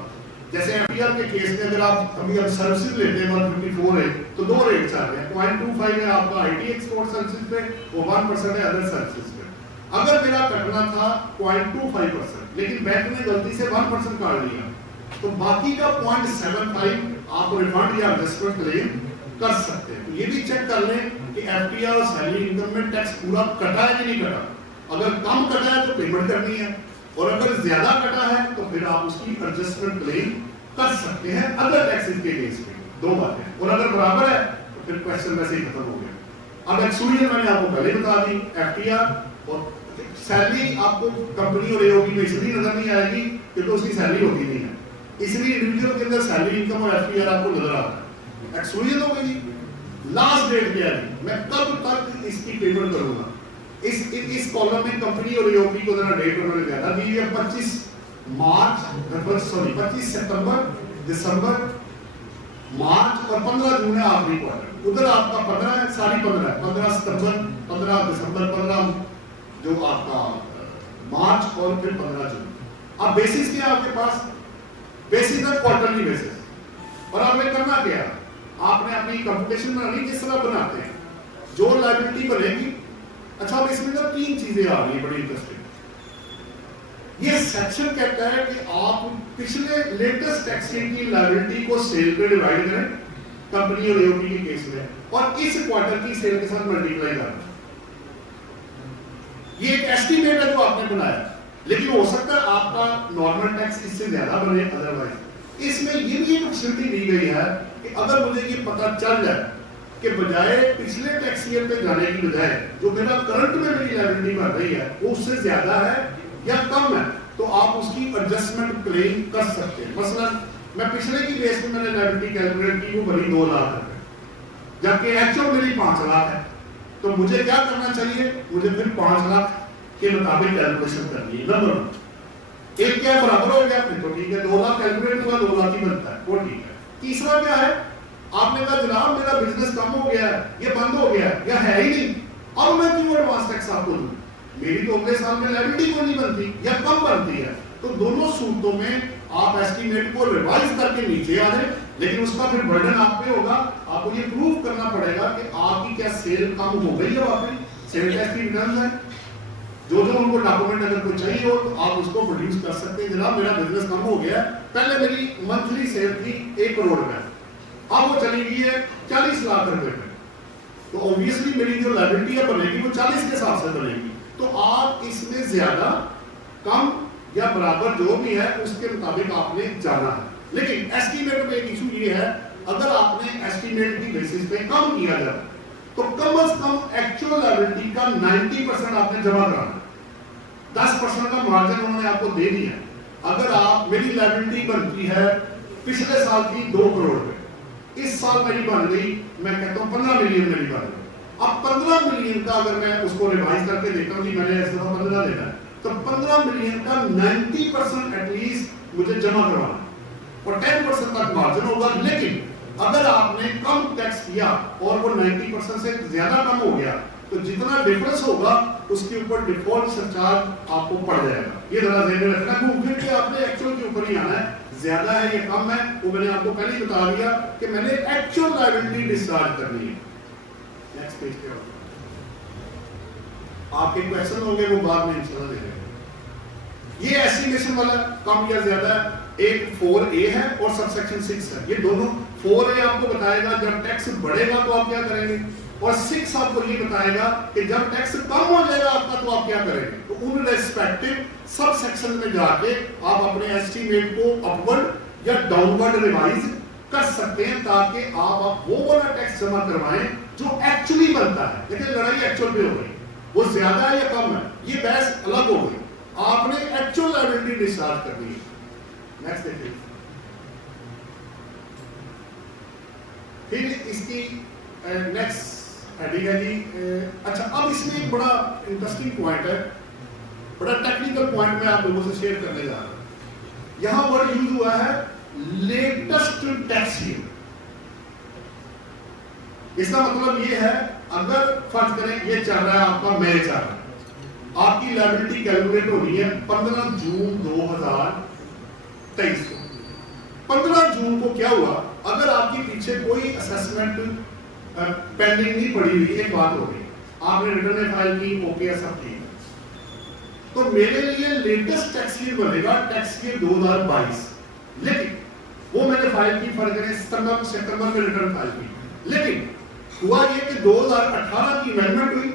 जैसे एफटीआर के केस में अगर आप अभी अब सर्विसेज लेते हैं 154 है तो 2 रेट चल रहे हैं, 0.25 है आपका आईटी एक्सपोर्ट सर्विसेज पे, वो 1% है अदर सर्विसेज पे। अगर मेरा कटना था 0.25%, लेकिन बैंक ने गलती से 1% काट दिया, तो बाकी का 0.75 आप रिफंड या एडजस्टमेंट क्लेम कर सकते हैं। तो ये भी चेक कर लें कि एफटीआर और सैलरी इनकम में टैक्स पूरा कटा है कि नहीं कटा। अगर कम कटा है तो पेमेंट करनी है, और अगर ज्यादा कटा है तो फिर आप उसकी एडजस्टमेंट क्लेम कर सकते हैं अदर टैक्सेस के केस में। 2 बातें, और अगर बराबर है तो फिर क्वेश्चन वैसे ही खत्म हो गया। अब एक्सक्लूजन मैंने आपको पहले बता दी, एफटीआर और सैलरी आपको कंपनी और एओबी में इसलिए नजर नहीं आएगी क्योंकि उसकी सैलरी होती नहीं है, इसलिए इंडिविजुअल के अंदर सैलरी इनकम और एफटीआर आपको नजर आता है। एक्सक्लूजन हो गई, लास्ट डेट क्या है, मैं कब तक इसकी पेमेंट करूंगा। इस कॉलम में कंपनी और एओबी को जरा डेट उन्होंने दिया था, 25 सितंबर, दिसंबर, मार्च और 15 जून है आखिरी क्वार्टर। उधर आपका 15 है, सारी 15 सितंबर, 15 दिसंबर, 15 जो आपका मार्च और फिर 15 जून। अब बेसिस क्या है आपके पास, बेसिस है क्वार्टरली बेसिस। और आपने करना क्या, आपने अपनी कंप्यूटेशन बनानी किस तरह बनाते हैं, जो लायबिलिटी बनेगी। अच्छा, अब इसमें ना 3 चीजें आ रही है बड़ी इंटरेस्टिंग। ये सेक्शन कहता है कि आप पिछले लेटेस्ट टैक्स ईयर की लायबिलिटी को सेल पे डिवाइड करें कंपनी और एओपी के केस में, और इस क्वार्टर की सेल के साथ मल्टीप्लाई करें। ये एक एस्टीमेट है जो आपने बनाया, लेकिन हो सकता है आपका नॉर्मल टैक्स इससे ज्यादा बने अदरवाइज। इसमें ये भी एक फैसिलिटी दी गई है कि अगर मुझे ये पता चल जाए कि बजाय पिछले टैक्स ईयर पे जाने की बजाय जो मेरा करंट में मेरी लायबिलिटी बन रही है वो उससे ज्यादा है या कम है, तो आप उसकी एडजस्टमेंट क्लेम कर सकते हैं। मसलन मैं पिछले की बेस पे मैंने लायबिलिटी कैलकुलेट की, वो बनी 2 लाख रुपए, जबकि एक्चुअल मेरी 5 लाख है, तो मुझे क्या करना चाहिए, मुझे फिर 5 लाख के मुताबिक कैलकुलेशन करनी है। नंबर एक क्या बराबर हो गया, फिर तो ठीक है, 2 लाख कैलकुलेट हुआ, 2 लाख ही बनता है, वो ठीक है। तीसरा क्या है, आपने कहा जनाब मेरा बिजनेस कम हो गया है, ये बंद हो गया है या है ही नहीं, अब मैं क्यों एडवांस टैक्स आपको दूं, मेरी तो अगले साल में लायबिलिटी को नहीं बनती या कम बनती है। तो दोनों सूत्रों में आप एस्टीमेट को रिवाइज करके नीचे आ जाए, लेकिन उसका फिर बर्डन आप पे होगा, आपको ये प्रूव करना पड़ेगा कि आपकी क्या सेल कम हो गई है, वाकई सेल टैक्स की रिटर्न है। जो उनको डॉक्यूमेंट अगर कोई चाहिए हो तो आप उसको प्रोड्यूस कर सकते हैं, जनाब मेरा बिजनेस कम हो गया है, पहले मेरी मंथली सेल थी 1 करोड़ रुपए, अब वो चली गई है 40 लाख रुपए पे, तो ऑब्वियसली मेरी जो लायबिलिटी है बनेगी वो 40 के हिसाब से बनेगी। तो आप इसमें ज्यादा कम या बराबर जो भी है उसके मुताबिक आपने जाना है। लेकिन एस्टीमेट में एक इशू ये है, अगर आपने एस्टीमेट की बेसिस पे कम किया जाए तो कम से कम एक्चुअल लायबिलिटी का 90% आपने जमा कराना, 10% का मार्जिन उन्होंने आपको दे दिया। अगर आप मेरी लायबिलिटी बनती है पिछले साल की 2 करोड़ रुपए, इस साल मेरी बन गई, मैं कहता हूँ 15 मिलियन मेरी बन गई। अब 15 मिलियन का अगर मैं उसको रिवाइज करके देखता हूँ कि मैंने इस दफा 15 देना है, तो 15 मिलियन का 90% एटलीस्ट मुझे जमा करवाना और 10% तक मार्जिन होगा। लेकिन अगर आपने कम टैक्स किया और वो 90% से ज्यादा कम हो गया, तो जितना डिफरेंस होगा उसके ऊपर डिफॉल्ट सरचार्ज आपको पड़ जाएगा। ये जरा ध्यान में रखना, घूम फिर के आपने एक्चुअल के ऊपर ही आना है, ज्यादा है या कम है वो मैंने आपको पहले ही बता दिया कि मैंने एक्चुअल लायबिलिटी डिस्चार्ज करनी है। नेक्स्ट पेज पे आपके क्वेश्चन होंगे वो बाद में इंशाल्लाह दे देंगे। ये एस्टिमेशन वाला कम या ज्यादा है, एक 4A है और सबसेक्शन 6 है। ये दोनों 4A आपको बताएगा जब टैक्स बढ़ेगा तो आप क्या करेंगे, और 6 आपको ये बताएगा कि जब टैक्स कम हो जाएगा आपका तो आप क्या करेंगे। तो उन रेस्पेक्टिव सब सेक्शन में जाके आप अपने एस्टीमेट को अपवर्ड या डाउनवर्ड रिवाइज कर सकते हैं, ताकि आप वो वाला टैक्स जमा करवाएं जो एक्चुअली बनता है। लेकिन लड़ाई एक्चुअल पे हो गई, वो ज्यादा है या कम है, ये बहस अलग हो गई। आपने एक्चुअल लायबिलिटी डिस्चार्ज करनी है। नेक्स्ट देखिए, फिर इसकी नेक्स्ट हेडिंग है जी। अच्छा, अब इसमें एक बड़ा इंटरेस्टिंग पॉइंट है बड़ा टेक्निकल पॉइंट मैं आप लोगों से शेयर करने जा रहा हूं। यहां वर्ड यूज हुआ है लेटेस्ट टैक्स ईयर। इसका मतलब ये है, अगर फर्ज करें ये चल रहा है आपका मई चल रहा है, आपकी लायबिलिटी कैलकुलेट हो रही है 15 जून 2023 को। 15 जून को क्या हुआ, अगर आपके पीछे कोई असेसमेंट पेंडिंग नहीं पड़ी हुई, एक बात हो गई, आपने रिटर्न फाइल की, ओके सब ठीक है, तो मेरे लिए लेटेस्ट टैक्स ईयर बनेगा टैक्स ईयर 2022। लेकिन वो मैंने फाइल की, फर्क करें सितंबर में रिटर्न फाइल की, लेकिन हुआ ये कि 2018 की अमेंडमेंट हुई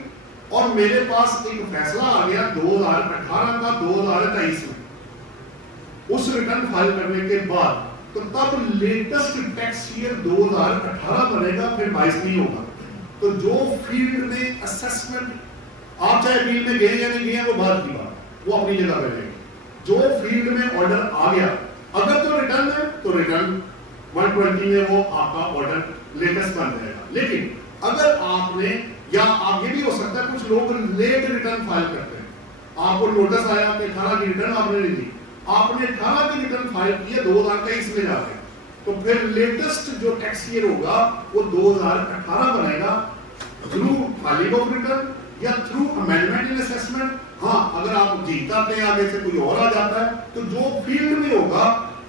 और मेरे पास एक फैसला आ गया 2018 का 2023 में उस रिटर्न फाइल करने के बाद, तो तब लेटेस्ट टैक्स ईयर 2018 बनेगा, फिर 22 नहीं होगा। तो जो फील्ड में असेसमेंट, आप चाहे फील्ड में गए या नहीं गए वो बात की बात, वो अपनी जगह पे रहेगी। जो फील्ड में ऑर्डर आ गया, अगर तो रिटर्न है तो रिटर्न 120 में वो आपका ऑर्डर लेटेस्ट बन जाएगा। लेकिन अगर आपने, या आप ये भी हो सकता है कुछ लोग लेट रिटर्न फाइल करते हैं, आपको नोटिस आया कि 18 की रिटर्न आपने नहीं दी, आपने 18 की रिटर्न फाइल की है 2023 में जाके, तो फिर लेटेस्ट जो टैक्स ईयर होगा वो 2018 बनेगा थ्रू फाइलिंग ऑफ रिटर्न या थ्रू अमेंडमेंट इन असेसमेंट। हाँ, अगर आप जीत आते हैं, आगे से कोई और आ जाता है, तो जो फील्ड में होगा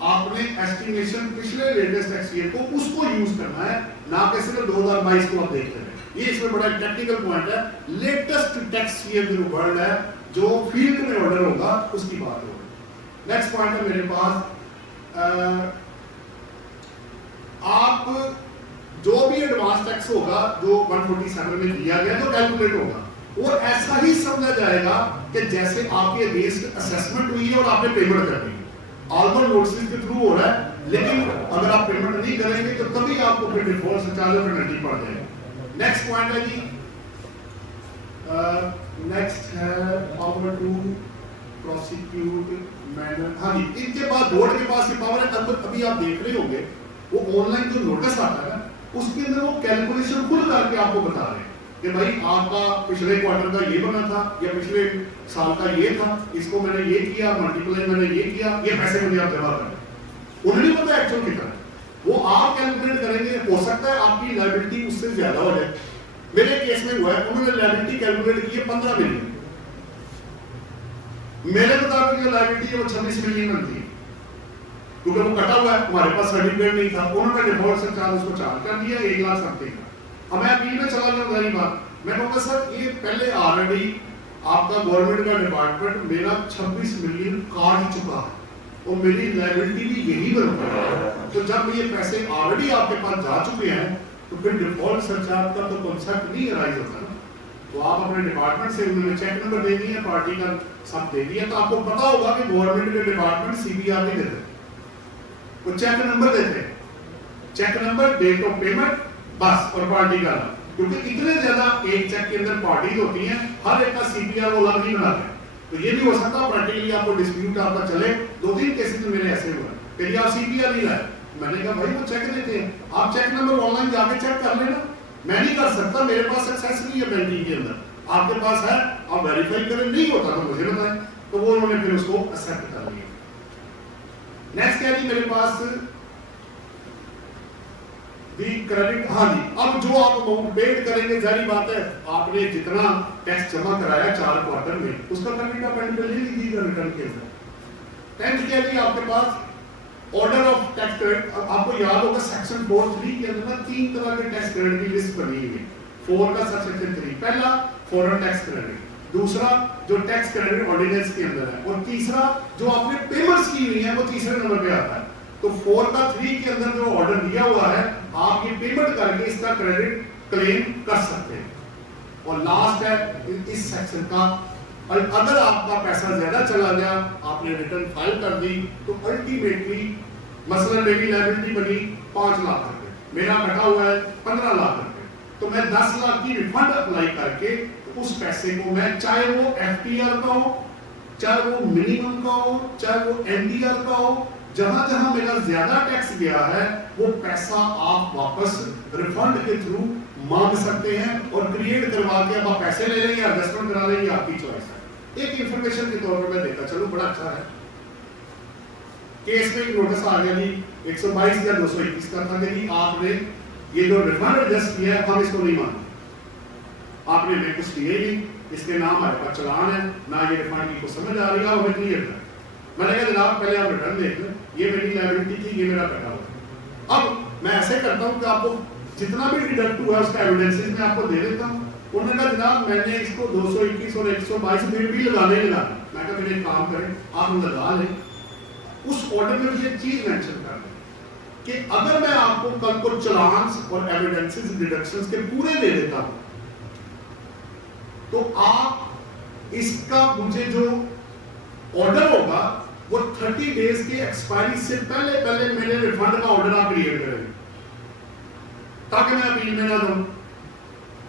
आपने एस्टिमेशन पिछले लेटेस्ट टैक्स ईयर को उसको यूज करना है, ना कि सिर्फ 2022 को आप देखते हैं। ये इसमें बड़ा टेक्निकल पॉइंट है। लेटेस्ट टैक्स ईयर जो वर्ड है, जो फील्ड में ऑर्डर होगा उसकी बात होगी। नेक्स्ट पॉइंट है मेरे पास, आप जो भी एडवांस टैक्स होगा जो 147 में दिया गया जो कैलकुलेट होगा, वो ऐसा ही समझा जाएगा कि जैसे आपके अगेंस्ट असेसमेंट हुई है और आपने पेमेंट कर दी, ऑलमोस्ट नोटिस के थ्रू हो रहा है। लेकिन अगर आप पेमेंट नहीं करेंगे तो तभी आपको फिर डिफॉल्ट सरचार्ज और पेनल्टी पड़ जाएगी। नेक्स्ट पॉइंट है जी, नेक्स्ट है पावर टू प्रोसिक्यूट मैनर। हाँ जी, इनके बाद बोर्ड के पास ये पावर है। अभी आप देख रहे होंगे वो ऑनलाइन जो नोटिस आता है ना, उसके अंदर वो कैलकुलेशन खुद करके आपको बता रहे हैं कि भाई आपका पिछले क्वार्टर का ये बना था या पिछले साल का ये था, इसको मैंने ये किया, मल्टीप्लाई मैंने ये किया, ये पैसे मुझे आप जमा करें। उन्हें नहीं पता एक्चुअल कितना, वो आप कैलकुलेट करेंगे। हो सकता है आपकी लायबिलिटी उससे ज्यादा हो जाए। मेरे केस में हुआ है, उन्होंने लायबिलिटी कैलकुलेट की है 15 मिलियन, मेरे मुताबिक जो लायबिलिटी है वो 26 मिलियन बनती है, क्योंकि वो कटा हुआ है, हमारे पास सर्टिफिकेट नहीं था। उन्होंने डिफॉल्ट से चार्ज उसको चार्ज कर दिया 1 लाख समथिंग का। अब मैं अपील में चला जाऊँ, सारी बात मैं कहूँगा सर ये पहले ऑलरेडी आपका गवर्नमेंट का डिपार्टमेंट मेरा 26 मिलियन काट चुका है और मेरी लायबिलिटी भी यही बनती है। तो जब ये पैसे ऑलरेडी आपके पास जा चुके हैं तो फिर डिफॉल्ट सरचार्ज का तो कॉन्सेप्ट नहीं अराइज होता ना। तो आप अपने डिपार्टमेंट से, उन्होंने चेक नंबर दे दिया, पार्टी का सब दे दिया, तो आपको पता होगा कि गवर्नमेंट के डिपार्टमेंट सीबीआर नहीं देते, वो चेक नंबर देते हैं, cheque number, date of payment बस, और पार्टी का नाम। क्योंकि इतने ज्यादा एक चेक के अंदर पार्टीज होती हैं, हर एक का सीपीआर वो अलग नहीं बनाते हैं। तो ये भी हो सकता है प्रैक्टिकली आपको डिस्प्यूट आपका चले। 2-3 केसेस में मेरे ऐसे हुआ कि आप सीपीआर नहीं लाए, मैंने कहा भाई वो चेक देते हैं, आप चेक नंबर ऑनलाइन जाके चेक कर लेना, मैं नहीं कर सकता, मेरे पास सक्सेस नहीं है बैंकिंग के अंदर, आपके पास है, आप वेरीफाई करें, नहीं होता तो मुझे बताएं। तो वो उन्होंने फिर उसको एक्सेप्ट कर लिया। नेक्स्ट क्या जी मेरे पास दी क्रेडिट। हाँ जी, अब जो आप अमाउंट पेड करेंगे, जारी बात है आपने जितना टैक्स जमा कराया 4 क्वार्टर में, उसका क्रेडिट आप एंड में ले लीजिएगा रिटर्न के अंदर। 10th क्या जी आपके पास ऑर्डर ऑफ टैक्स क्रेडिट। आपको याद होगा सेक्शन 4(3) के अंदर 3 तरह के टैक्स क्रेडिट की लिस्ट बनी हुई है। 4 का सेक्शन 3, पहला फॉरेन टैक्स क्रेडिट, दूसरा जो टैक्स क्रेडिट ऑर्डिनेंस के अंदर है, और तीसरा जो आपने पेमेंट्स की हुई है वो तीसरे नंबर पे आता है। तो 4 का 3 के अंदर जो ऑर्डर दिया हुआ है, आप ये पेमेंट करके इसका क्रेडिट क्लेम कर सकते हैं। और लास्ट है इस सेक्शन का, और अगर आपका पैसा ज्यादा चला गया, आपने रिटर्न फाइल कर दी, तो अल्टीमेटली मसलन मेरी लायबिलिटी बनी 5 लाख रुपए, मेरा कटा हुआ है 15 लाख रुपए, तो मैं 10 लाख की रिफंड अप्लाई करके उस पैसे को मैं, चाहे वो एफटीआर का हो, चाहे वो मिनिमम का हो, चाहे वो एनडीआर का हो, जहां जहां मेरा ज्यादा टैक्स गया है वो पैसा आप वापस रिफंड के थ्रू मांग सकते हैं, और क्रिएट करवा के अब आप पैसे ले लेंगे, एडजस्टमेंट करा लेंगे, आपकी चॉइस है। ایک انفارمیشن کے طور پر میں دیتا چلوں، بڑا اچھا ہے، کیس میں ایک نوٹس آ گیا جی 122 یا 221 کا تھا کہ جی آپ نے یہ جو ریفنڈ ایڈجسٹ کیا ہے ہم اس کو نہیں مانتے، آپ نے ہمیں کچھ دیے ہی نہیں، اس کے نام ہمارے پاس چلان ہے، نہ یہ ریفنڈ کی کو سمجھ آ رہی ہے، ہمیں کلیئر ہے۔ میں نے کہا جناب پہلے آپ ریٹرن دیکھ لیں، یہ میری لائبلٹی تھی، یہ میرا پیسہ ہوتا، اب میں ایسے کرتا ہوں کہ آپ کو جتنا بھی ڈیڈکٹ ہوا ہے اس کا ایویڈنسز میں آپ کو دے دیتا ہوں۔ انہوں نے کہا جناب میں نے اس کو 221 اور 122 بل بھی لگانے لگانا، میں کہا میرے کام کریں آپ لگا لیں، اس آرڈر میں مجھے چیز مینشن کر دیں کہ اگر میں آپ کو کل کو چلانس اور ایویڈنسز ڈیڈکشنز کے پورے دے دیتا ہوں تو آپ اس کا مجھے جو آرڈر ہوگا وہ 30 ڈیز کی ایکسپائری سے پہلے پہلے میرے ریفنڈ کا آرڈر آپ کلیئر کریں تاکہ میں اپیل میں نہ دوں،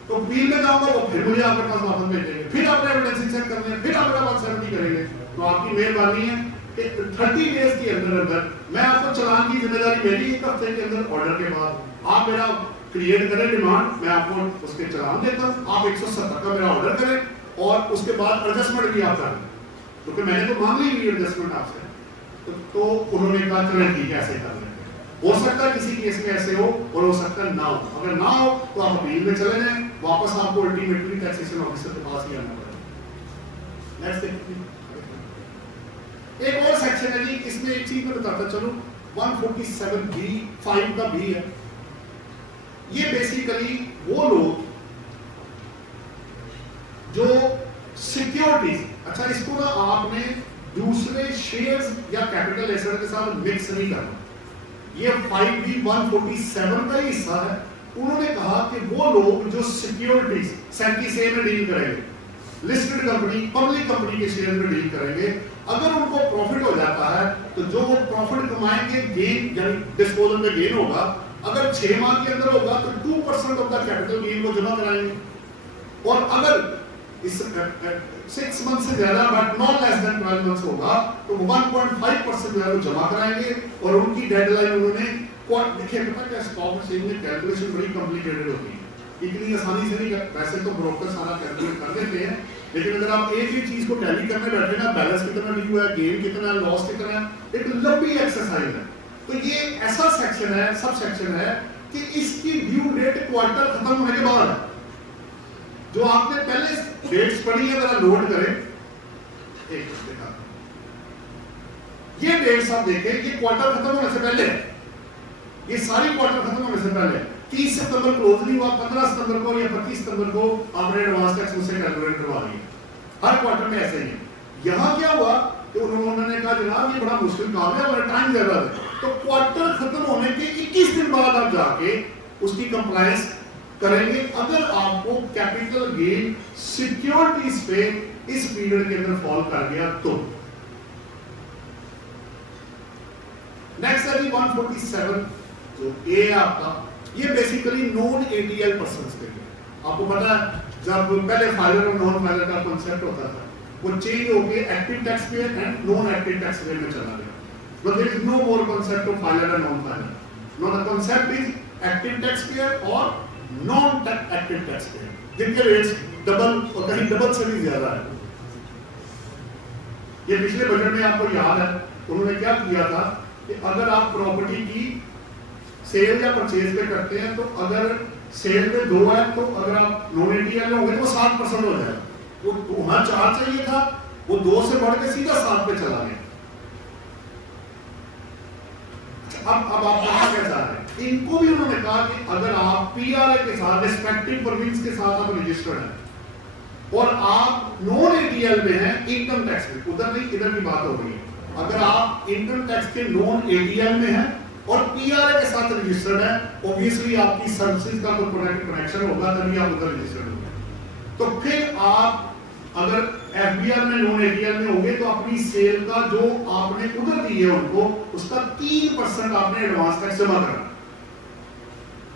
تو اپیل میں جاؤں گا وہ پھر مجھے آپ کے پاس واپس بھیجیں گے، پھر آپ نے ایویڈنس چیک کرنے پھر آپ میرے پاس سرٹی کریں گے، تو آپ کی مہربانی ہے کہ 30 ڈیز کے اندر میں آپ کو چلان کی ذمہ داری میری، ایک ہفتے کے اندر آرڈر کے بعد آپ میرا کریٹ کریں ڈیمانڈ، میں آپ کو اس کے چلان دیتا ہوں، آپ 170 کا میرا آرڈر کریں اور اس کے بعد ایڈجسٹمنٹ بھی آپ کریں، کیونکہ میں نے تو مانگ لی ہوئی ایڈجسٹمنٹ آپ سے، تو انہوں نے کہا چلیں ٹھیک ہے ایسے کر لیں، ہو سکتا ہے کسی کیس میں ایسے ہو اور ہو سکتا ہے نہ ہو، اگر نہ ہو تو آپ اپیل میں چلے جائیں، واپس آپ کو الٹیمیٹلی ٹیکسیشن آفیسر کے پاس ہی آنا پڑے گا۔ ایک اور سیکشن ہے جی، اس میں ایک چیز میں بتاتا چلوں 147(b)(5) کا بھی ہے، یہ بیسیکلی وہ لوگ جو سیکیورٹیز، اچھا اس کو نا آپ نے دوسرے شیئرز یا کیپٹل ایسٹ کے ساتھ مکس نہیں کرنا، یہ 5B 147 کا ہی حصہ ہے۔ انہوں نے کہا کہ وہ لوگ جو سیکیورٹیز 37A میں ڈیل کریں گے، لسٹڈ کمپنی پبلک کمپنی کے شیئر میں ڈیل کریں گے، اگر ان کو پروفٹ ہو جاتا ہے تو جو وہ پروفٹ کمائیں گے گین یعنی ڈسپوزل میں گین ہوگا، اگر 6 ماہ کے اندر ہوگا تو 2% آف دا کیپٹل گین کو جمع کرائیں گے، اور اگر اس 6 منتھ سے زیادہ but not less than 12 months ہوگا تو 1.5% جو ہے وہ جمع کرائیں گے، اور ان کی ڈیڈ لائن انہوں نے دیکھیں پتہ کیا اسٹاک ایکسچینج میں کیلکولیشن بڑی کمپلیکیٹڈ ہوتی ہے، اتنی آسانی سے نہیں، ویسے تو بروکر سارا کیلکولیٹ کر دیتے ہیں، لیکن اگر آپ ایک ہی چیز کو ٹیلی کرنے بیٹھے نا، بیلنس کتنا ڈیو ہے، گین کتنا ہے، لاس کتنا ہے، ایک لمبی ایکسرسائز ہے، تو یہ ایسا سیکشن ہے، سب سیکشن ہے کہ اس کی ڈیو ڈیٹ کوارٹر ختم ہونے کے بعد ہے، جو آپ نے پہلے ڈیٹس پڑھی ہے ذرا نوٹ کریں، ایک دیکھا یہ ڈیٹس آپ دیکھیں، یہ کوارٹر ختم ہونے سے پہلے، یہ ساری کوارٹر ختم ہونے سے پہلے 30 ستمبر کلوز نہیں ہوا، 15 ستمبر کو یا 25 ستمبر کو آپ نے ایڈوانس ٹیکس مجھ سے کیلکولیٹ کروا لیا، ہر کوارٹر میں ایسے ہی ہے۔ یہاں کیا ہوا کہ انہوں نے کہا جناب یہ بڑا مشکل کام ہے اور ٹائم زیادہ ہے، تو کوارٹر ختم ہونے کے 21 دن بعد آپ جا کے اس کی کمپلائنس کریں گے، اگر آپ کو کیپٹل گین سیکیورٹیز پہ اس پیریڈ کے اندر فال کر گیا تو۔ نیکسٹ ہے جی 147 جو اے ہے آپ کا، یہ بیسیکلی نون ATL پرسنز کے لیے، آپ کو پتا ہے جب پہلے فائلر اور نان فائلر کا کنسپٹ ہوتا تھا وہ چینج ہو کے active tax payer and non active tax payer میں چلا گیا، but there is no more concept of filer and non filer, now the concept is active taxpayer or non active taxpayer جن کے ریٹس ڈبل اور کہیں double سے بھی زیادہ ہے۔ یہ پچھلے بجٹ میں آپ کو یاد ہے انہوں نے کیا کیا تھا کہ اگر آپ پراپرٹی کی سیل یا پرچیز پہ کرتے ہیں تو اگر سیل پہ 2 ہے تو اگر آپ نون ATL ہوں گے تو وہ 7% ہو جائے گا، وہ وہاں 4 چاہیے تھا وہ 2 سے بڑھ کے سیدھا 7 پہ چلا گیا۔ اب آپ کیا چاہ رہے ہیں، ان کو بھی انہوں نے کہا کہ اگر آپ PRA کے ساتھ ریسپیکٹو پروونس کے ساتھ آپ رجسٹرڈ ہیں اور آپ نون ATL میں ہیں انکم ٹیکس میں، ادھر نہیں ادھر کی بات ہو رہی ہے، اگر آپ انکم ٹیکس کے نون ATL میں ہیں اور PRA کے ساتھ رجسٹرڈ ہے، اوبویسلی آپ کی سروسز کا کوئی کنیکشن ہوگا تبھی آپ ادھر رجسٹرڈ ہوں گے، تو پھر آپ اگر FBR میں نون ATL میں ہوں گے تو اپنی سیل کا جو آپ نے ادھر دی ہے ان کو اس کا 3% آپ نے ایڈوانس ٹیکس جمع کرنا،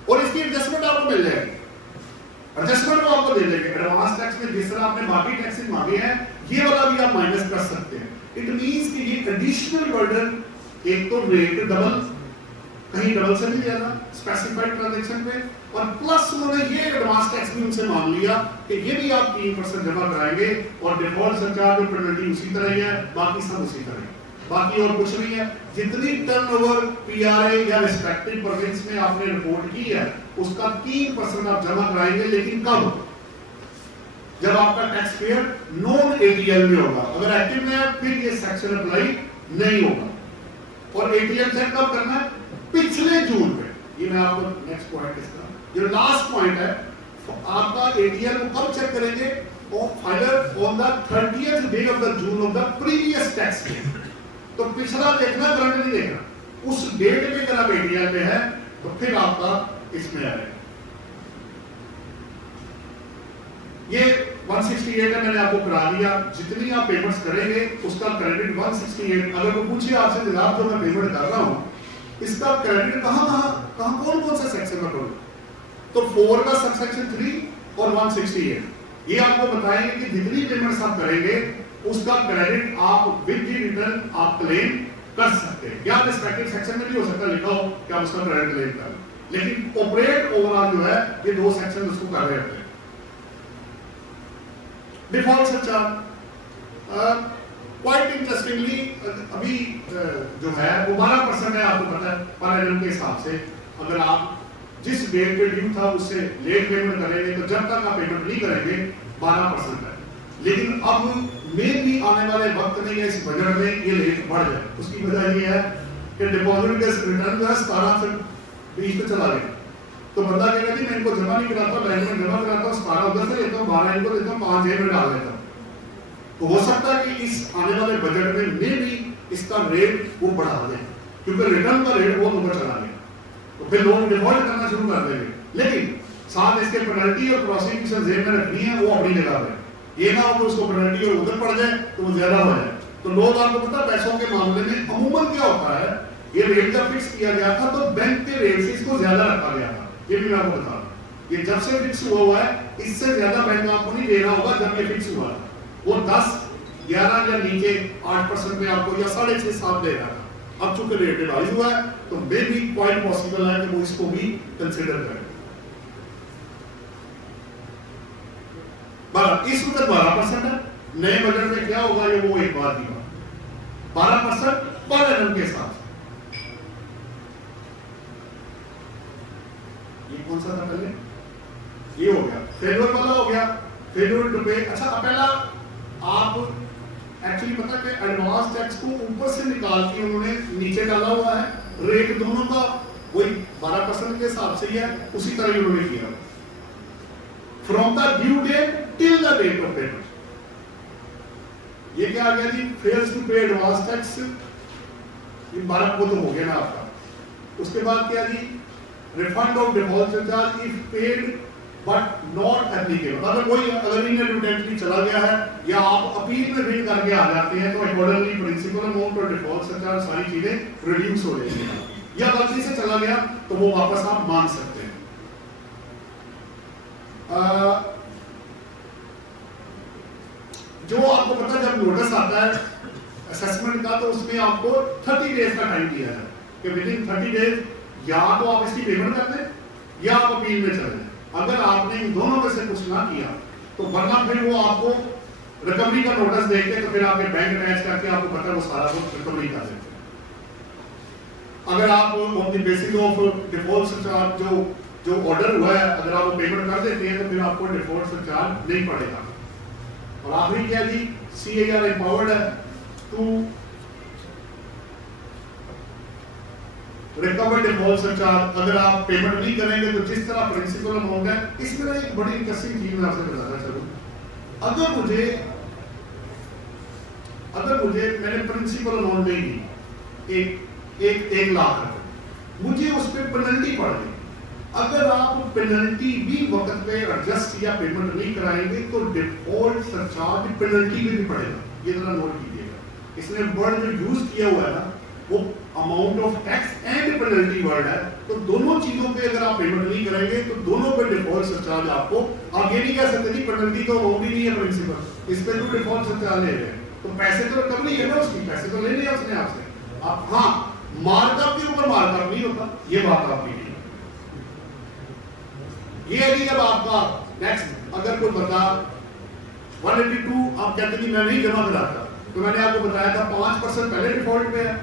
اور اس کی ایڈجسٹمنٹ آپ کو مل جائے گی، ایڈجسٹمنٹ وہ آپ کو دے دیں گے، ایڈوانس ٹیکس میں جس طرح آپ نے باقی ٹیکسز مانگے ہیں یہ والا بھی آپ مائنس کر سکتے ہیں۔ اٹ مینس کہ یہ ایڈیشنل برڈن، ایک تو ریٹ ڈبل कहीं डबल से नहीं देना स्पेसिफाइड ट्रांजैक्शन पे, और प्लस उन्होंने ये एडवांस टैक्स भी उनसे मांग लिया कि ये भी आप 3% जमा कराएंगे और डिफॉल्ट सरचार्ज और पेनल्टी उसी तरह ही है, बाकी सब उसी तरह है, बाकी और कुछ नहीं है। जितनी टर्नओवर पीआरए या रिस्पेक्टिव प्रोविंस में आपने रिपोर्ट की है उसका 3% आप जमा कराएंगे, लेकिन कब? जब आपका टैक्स पेयर नॉन एटीएल में होगा। अगर एक्टिव में है फिर ये सेक्शन अप्लाई नहीं होगा। और एटीएल चेक कब करना है? पिछले जून पे। ये मैं आपको नेक्स्ट पॉइंट इसका जो लास्ट पॉइंट है, आपका एटीएल को कब चेक करेंगे? Filer on the 30th day of the June of the previous tax year. तो पिछला देखना, करंट नहीं देखना। उस डेट पे अगर आप एटीएल पे है तो फिर आपका इसमें आएगा। ये 168 है, मैंने आपको करा दिया। जितनी आप पेमेंट्स करेंगे उसका क्रेडिट 168। अगर वो पूछे आपसे जनाब जो मैं पेमेंट कर रहा हूँ इसका क्रेडिट कहाँ कौन सा सेक्शन में करूँ, तो 4 का सबसेक्शन 3 और 168 ये आपको बताएंगे कि जितनी पेमेंट्स आप करेंगे उसका क्रेडिट आप विद द रिटर्न आप क्लेम कर सकते हैं। या रिस्पेक्टिव सेक्शन में भी हो सकता है लिखा हो कि आप उसका क्रेडिट क्लेम करें, लेकिन ऑपरेट ओवरऑल जो है ये 2 सेक्शन उसको कर रहे होते हैं। डिफॉल्ट सरचार्ज क्वाइट इंटरेस्टिंगली अभी जो है वो 12% है, आपको पता है पर एनम के हिसाब से। अगर आप जिस डेट पे ड्यू था उससे लेट पेमेंट करेंगे तो जब तक आप पेमेंट नहीं करेंगे 12% है। लेकिन अब में भी आने वाले वक्त में या इस बजट में ये रेट बढ़ जाए। उसकी वजह ये है कि डिपॉजिट का रिटर्न जो है 17 से 20 पे चला गया, तो बंदा कहेगा जी मैं इनको जमा नहीं कराता, बैंक में जमा कराता हूँ, 17 उधर से लेता हूँ, 12 इनको देता हूँ, 5 जेब में डाल देता हूँ। तो हो सकता है कि इस आने वाले बजट में भी इसका रेट वो बढ़ा दे, क्योंकि रिटर्न का रेट बहुत ऊपर चला गया, तो फिर लोग डिफॉल्ट करना शुरू कर देंगे। लेकिन साथ इसके पेनल्टी और प्रोसिक्यूशन जेब में रखनी है, वो अपनी जगह पे। ये ना हो कि उसको पेनल्टी और उधर पड़ जाए तो वो ज्यादा हो जाए। तो लोग, आपको पता है पैसों के मामले में अमूमन क्या होता है, ये रेट जब फिक्स किया गया था तो बैंक के रेट से इसको ज्यादा रखा गया था। ये भी मैं आपको बता दूं, ये जब से फिक्स हुआ है इससे ज्यादा बैंक आपको नहीं दे रहा होगा जब ये फिक्स हुआ है। वो 10, 11 या नीचे 8% में आपको या 6.5, 7 दे रहा था। अब चूंकि रेट रिवाइज हुआ है तो मे भी क्वाइट पॉसिबल है कि वो इसको भी कंसीडर करें। इस वक्त 12% है। नए बजट में क्या होगा ये वो एक बार की बात। 12% पर एनम के साथ। ये कौन सा था पहले? ये हो गया फेडरल वाला, हो गया फेडरल टू पे। अच्छा, पहला आप एक्चुअली पता है कि एडवांस टैक्स को ऊपर से निकाल के उन्होंने नीचे डाला हुआ है। रेट दोनों का वही 12% के हिसाब से ही है, उसी तरह उन्होंने किया। From the due date till the date of payment. ये क्या आ गया जी? Fails to pay advance tax, ये 12 को तो हो गया ना आपका। उसके बाद क्या जी? Refund of default surcharge if paid but not applicable. अगर इनएडवर्टेंटली चला गया है या आप अपील में बिल करके आ जाते हैं तो अकॉर्डिंगली प्रिंसिपल अमाउंट और डिफॉल्ट सरचार्ज सारी चीजें रिड्यूस हो जाएंगी। या गलती से चला गया तो वो वापस आप मान सकते हैं। जो आपको पता है जब नोटिस आता है असेसमेंट का तो उसमें आपको 30 डेज का टाइम दिया है कि विद इन 30 डेज या तो आप इसकी पेमेंट कर दें या आप अपील में चले जाएं। अगर आपने इन दोनों में से कुछ ना किया तो वरना फिर वो आपको रिकवरी का नोटिस देके तो फिर आपके बैंक अटैच करके आपको पता है वो सारा कुछ रिकवरी कर देते हैं। अगर आप on the basis of default surcharge जो ऑर्डर हुआ है अगर आप वो पेमेंट कर देते हैं तो फिर आपको डिफॉल्ट सरचार्ज नहीं पड़ेगा। और आखिरी क्या जी? CAR एम्पावर्ड है टू रिकवर डिफॉल्ट सरचार्ज। अगर आप पेमेंट नहीं करेंगे तो जिस तरह प्रिंसिपल अमाउंट है, इसमें एक बड़ी इंटरेस्टिंग चीज मैं आपसे बताना चाहूँ। अगर मुझे मैंने प्रिंसिपल अमाउंट नहीं दी एक लाख रुपए, मुझे उस पर पेनल्टी पड़ गई। अगर आप पेनल्टी भी वक्त पे एडजस्ट या पेमेंट नहीं कराएंगे तो डिफॉल्ट सरचार्ज पेनल्टी भी पड़ेगा। ये जरा नोट कीजिएगा। इसने वर्ड जो यूज किया हुआ है ना वो amount of tax and penalty word है, तो दोनों चीजों पे अगर आप पेमेंट नहीं करेंगे तो दोनों पे डिफॉल्ट सरचार्ज आपको। आप ये नहीं कह सकते जी पेनल्टी तो अमाउंट ही नहीं है प्रिंसिपल, इस पे जो डिफॉल्ट सरचार्ज ले रहे हैं तो पैसे तो रिकवरी है ना उसकी, पैसे तो ले लिया उसने आपसे। आप हाँ मार्कअप के ऊपर मार्कअप नहीं नहीं होता, ये बात आपकी नहीं। ये है कि जब आपका नेक्स्ट अगर कोई बंदा 182 आप कहते कि मैं नहीं जमा कराता, तो मैंने आपको बताया था 5% पहले डिफॉल्ट में है,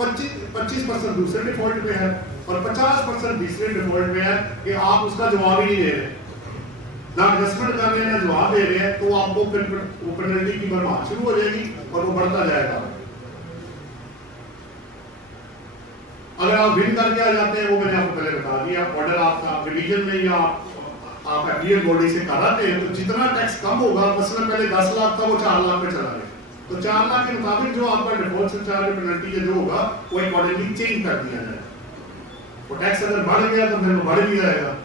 25% दूसरे डिफॉल्ट में है और 50% तीसरे डिफॉल्ट में है कि आप उसका जवाब ही नहीं दे रहे, ना एडजस्टमेंट कर रहे हैं ना जवाब दे रहे हैं, तो आपको पेनल्टी की भरमार शुरू हो जाएगी और वो बढ़ता जाएगा। अगर आप विन करके आ जाते हैं, वो मैंने आपको पहले बता दिया, ऑर्डर आपका रिवीजन में या आप एपीएल बॉडी से कराते हैं तो जितना टैक्स कम होगा, मसलन पहले 10 लाख था वो 4 लाख में चला गया, तो 4 लाख के मुताबिक जो आपका डिफॉल्ट सरचार्ज पेनल्टी जो होगा वो अकॉर्डिंगली चेंज कर दिया जाएगा। वो टैक्स अगर बढ़ गया तो फिर वो बढ़ भी जाएगा।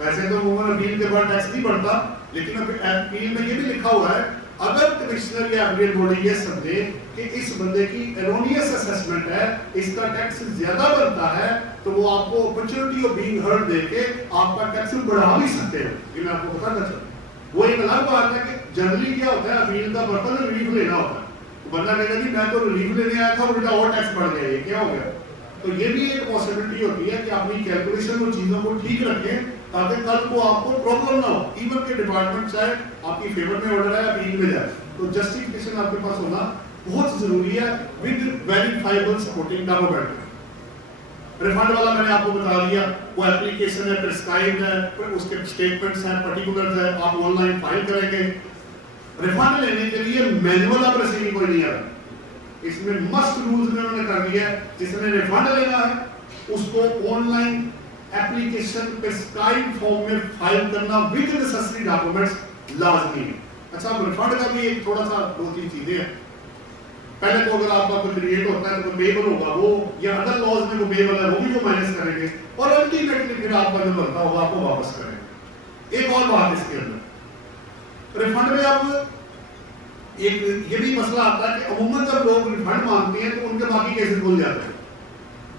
वैसे तो अमूमन अपील के बाद टैक्स नहीं बढ़ता, लेकिन अपील में ये भी लिखा हुआ है अगर कमिश्नर या अपील बॉडी ये समझे कि इस बंदे की एरोनियस असेसमेंट है, इसका टैक्स ज्यादा बनता है, तो वो आपको अपॉर्चुनिटी ऑफ बीइंग हर्ड देके आपका टैक्स बढ़ा भी सकते हैं। ये मैं आपको बताना चाहता हूं। वो एक अलग बात है कि जनरली क्या होता है, अपील का पर्पस रिलीफ लेना होता है, तो बंदा कहेगा जी मैं तो रिलीफ लेने आया था, उल्टा और टैक्स बढ़ गया, ये क्या हो गया। तो ये भी एक पॉसिबिलिटी होती है कि अपनी कैलकुलेशन और चीजों को ठीक रखें ताकि कल को आपको प्रॉब्लम ना हो। इवन के डिपार्टमेंट चाहे आपकी फेवर में ऑर्डर है अपील में जाए, तो जस्टिफिकेशन आपके पास होना बहुत जरूरी है with verifiable supporting document. Refund वाला मैंने आपको बता दिया, वो एप्लीकेशन है, प्रिस्क्राइब्ड है, उसके स्टेटमेंट्स हैं, पर्टिकुलर्स है, आप ऑनलाइन फाइल करेंगे। रिफंड लेने के लिए मैनुअल आप रसीद कोई नहीं आ रहा, इसमें मस्ट रूल्स में उन्होंने कर दिया है, जिसने रिफंड लेना है उसको ऑनलाइन एप्लीकेशन प्रिस्क्राइब फॉर्म में फाइल करना विद नेसेसरी डॉक्यूमेंट्स लाजमी है। अच्छा, अब रिफंड का भी एक थोड़ा सा 2-3 चीजें हैं। पहले तो अगर आपका कोई क्रिएट होता है तो पेबल होगा वो, या अदर लॉज में वो पेबल है वो भी वो माइनस करेंगे और अल्टीमेटली फिर आपका जो बनता होगा आपको वापस करेंगे। एक और बात इसके अंदर रिफंड में अब एक ये भी मसला आता है कि अमूमन जब लोग रिफंड मांगते हैं तो उनके बाकी केसेस खुल जाते हैं,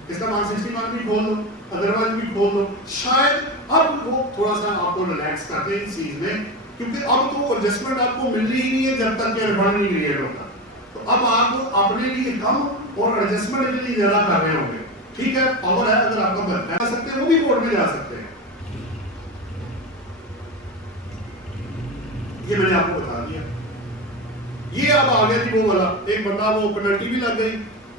इसका 161 भी खोल दो, अदरवाइज भी खोल दो। शायद अब वो थोड़ा सा आपको रिलैक्स करते हैं इस चीज में, क्योंकि अब तो एडजस्टमेंट आपको मिलनी ही नहीं है जब तक कि रिफंड नहीं क्रिएट होता। तो अब आप अपने लिए कम और एडजस्टमेंट के लिए ज्यादा कर रहे होंगे। ठीक है, पावर है, अगर आपका बनता है सकते हैं वो भी कोर्ट में जा सकते हैं। ये मैंने आपको बता दिया। ये अब आ गया जी वो वाला, एक बंदा वो पेनल्टी भी लग गई,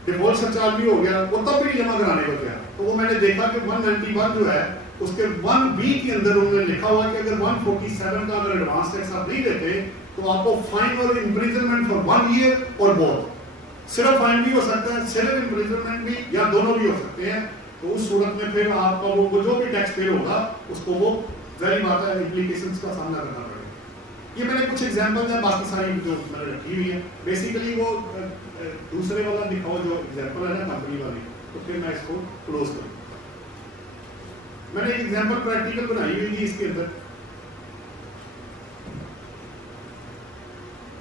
डिफॉल्ट सरचार्ज भी हो गया, वो तब भी जमा कराने को गया, तो वो मैंने देखा कि 191 जो है उसके 1B के अंदर उन्होंने लिखा हुआ कि अगर 147 का अगर एडवांस टैक्स आप नहीं देते तो आपको फाइन और इम्प्रिजनमेंट फॉर 1 ईयर और बोथ। सिर्फ फाइन भी हो सकता है, सिर्फ इम्प्रिजनमेंट भी, या दोनों भी हो सकते हैं। तो उस सूरत में फिर आपका वो जो भी टैक्स पे होगा उसको वो जाहिर बात है इम्प्लीकेशंस का सामना करना पड़ेगा। ये मैंने कुछ एग्जांपल्स हैं, बाकी सारी जो मैंने रखी हुई है। बेसिकली वो दूसरे वाला दिखाओ जो एग्जांपल है ना कंपनी वाली, तो फिर मैं इसको क्लोज करूँ। मैंने एक एग्जांपल प्रैक्टिकल बनाई हुई थी इसके अंदर,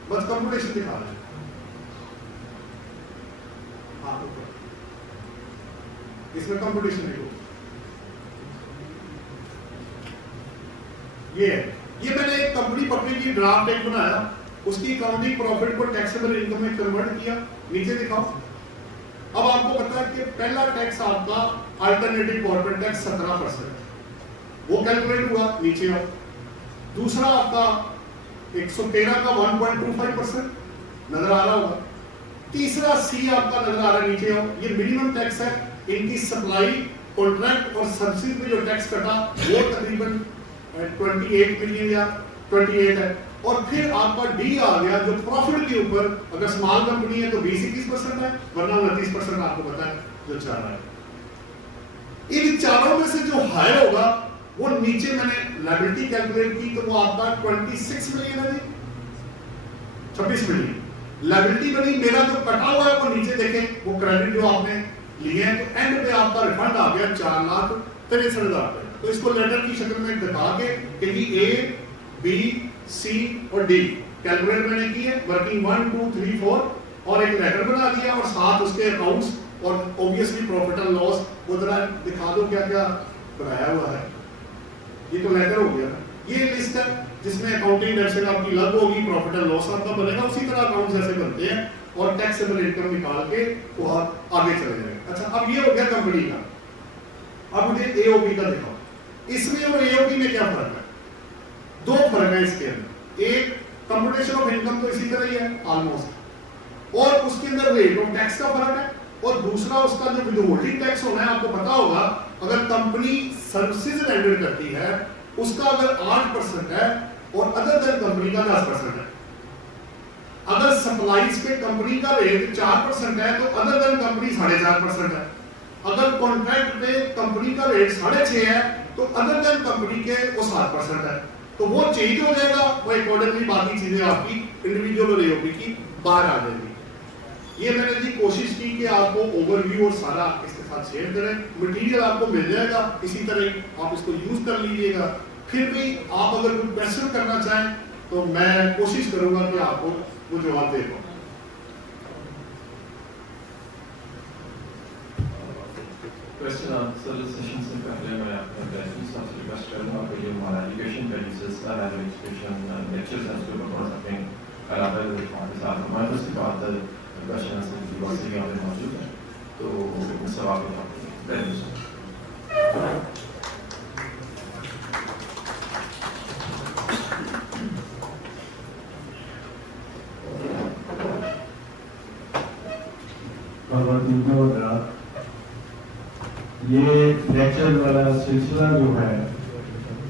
बस कंप्यूटेशन दिखा रहे हैं। इसमें कंप्यूटेशन देखो, ये है, ये मैंने एक कंपनी पकड़ी की ड्राफ्ट एक बनाया, उसकी अकाउंटिंग प्रॉफिट को टैक्सेबल इनकम में कन्वर्ट किया। नीचे दिखाओ। अब आपको पता है कि पहला टैक्स आपका अल्टरनेटिव कॉर्पोरेट टैक्स 17%, वो कैलकुलेट हुआ, नीचे आओ। दूसरा आपका 113 का 1.25% नजर आ रहा होगा। तीसरा सी आपका नजर आ रहा है, नीचे आओ। ये मिनिमम टैक्स है, इनकी सप्लाई कॉन्ट्रैक्ट और सब्सिडी में जो टैक्स कटा वो तकरीबन 28 मिलियन या 28 है। और फिर आपका डी आ गया जो प्रॉफिट के ऊपर, अगर स्मॉल कंपनी है तो 20-21% है, वरना 29% आपको पता है जो चाह रहा है। इन चारों में से जो हाई होगा वो नीचे मैंने लायबिलिटी कैलकुलेट की तो वो आपका 26 मिलियन है, 26 मिलियन लायबिलिटी बनी। मेरा जो कटा हुआ है वो नीचे देखें, वो क्रेडिट जो आपने लिए हैं, तो एंड पे आपका रिफंड आ गया 4,63,000। तो इसको लेटर की शक्ल में दिखा के कि ए, बी, सी और डी कैलकुलेट मैंने की है, वर्किंग 1, 2, 3, 4 और एक लेटर बना दिया और साथ उसके अकाउंट्स और ऑब्वियसली प्रॉफिट एंड लॉस वो जरा दिखा दो क्या क्या बनाया हुआ है। ये तो लेटर हो गया ना। ये लिस्ट है जिसमें अकाउंटिंग डेफिसिट आपकी अलग होगी, प्रॉफिट एंड लॉस आपका बनेगा, उसी तरह अकाउंट्स जैसे बनते हैं और टैक्सेबल इनकम निकाल के वो आप आगे चले जाएंगे। अच्छा, अब ये हो गया कंपनी का। अब मुझे AOP का दिखाओ, इसमें और AOP में क्या फर्क है? दो फर्क है इसके अंदर। एक, कंप्यूटेशन ऑफ इनकम तो इसी तरह ही है ऑलमोस्ट, और उसके अंदर रेट ऑफ टैक्स का फर्क है, और दूसरा उसका जो विदहोल्डिंग टैक्स होना है, आपको पता होगा अगर कंपनी सर्विसेज रेंडर करती है उसका अगर 8% है और अदर देन कंपनी का 10% है। अगर सप्लाईज पे कंपनी का रेट 4% है तो अदर देन कंपनी 4.5% है। अगर कॉन्ट्रैक्ट पे कंपनी का रेट 6.5 है तो अदर देन कंपनी के वो 7% है। तो वो चेंज हो जाएगा, वो अकॉर्डिंगली बाकी चीजें आपकी इंडिविजुअल और एओपी की बाहर आ जाएगी। ये मैंने जी कोशिश की कि आपको ओवरव्यू और सारा इसके साथ शेयर करें। मटेरियल आपको मिल जाएगा, इसी तरह आप इसको यूज कर लीजिएगा। फिर भी आप अगर कोई क्वेश्चन करना चाहें तो मैं कोशिश करूंगा कि आपको वो जवाब दे पाऊं। क्वेश्चन आंसर सेशन से पहले मैं अपने ग्रेजुएट्स से रिक्वेस्ट करूंगा कि जो हमारा एजुकेशन का जो सिलसिला है, एजुकेशन लेक्चर्स हैं, उसके ऊपर थोड़ा सा अपने अलावा के साथ हमारे उसके बाद क्वेश्चन आंसर की बात यहाँ पे मौजूद है, तो सवाल ग्रेजुएट ये लेक्चर वाला सिलसिला जो है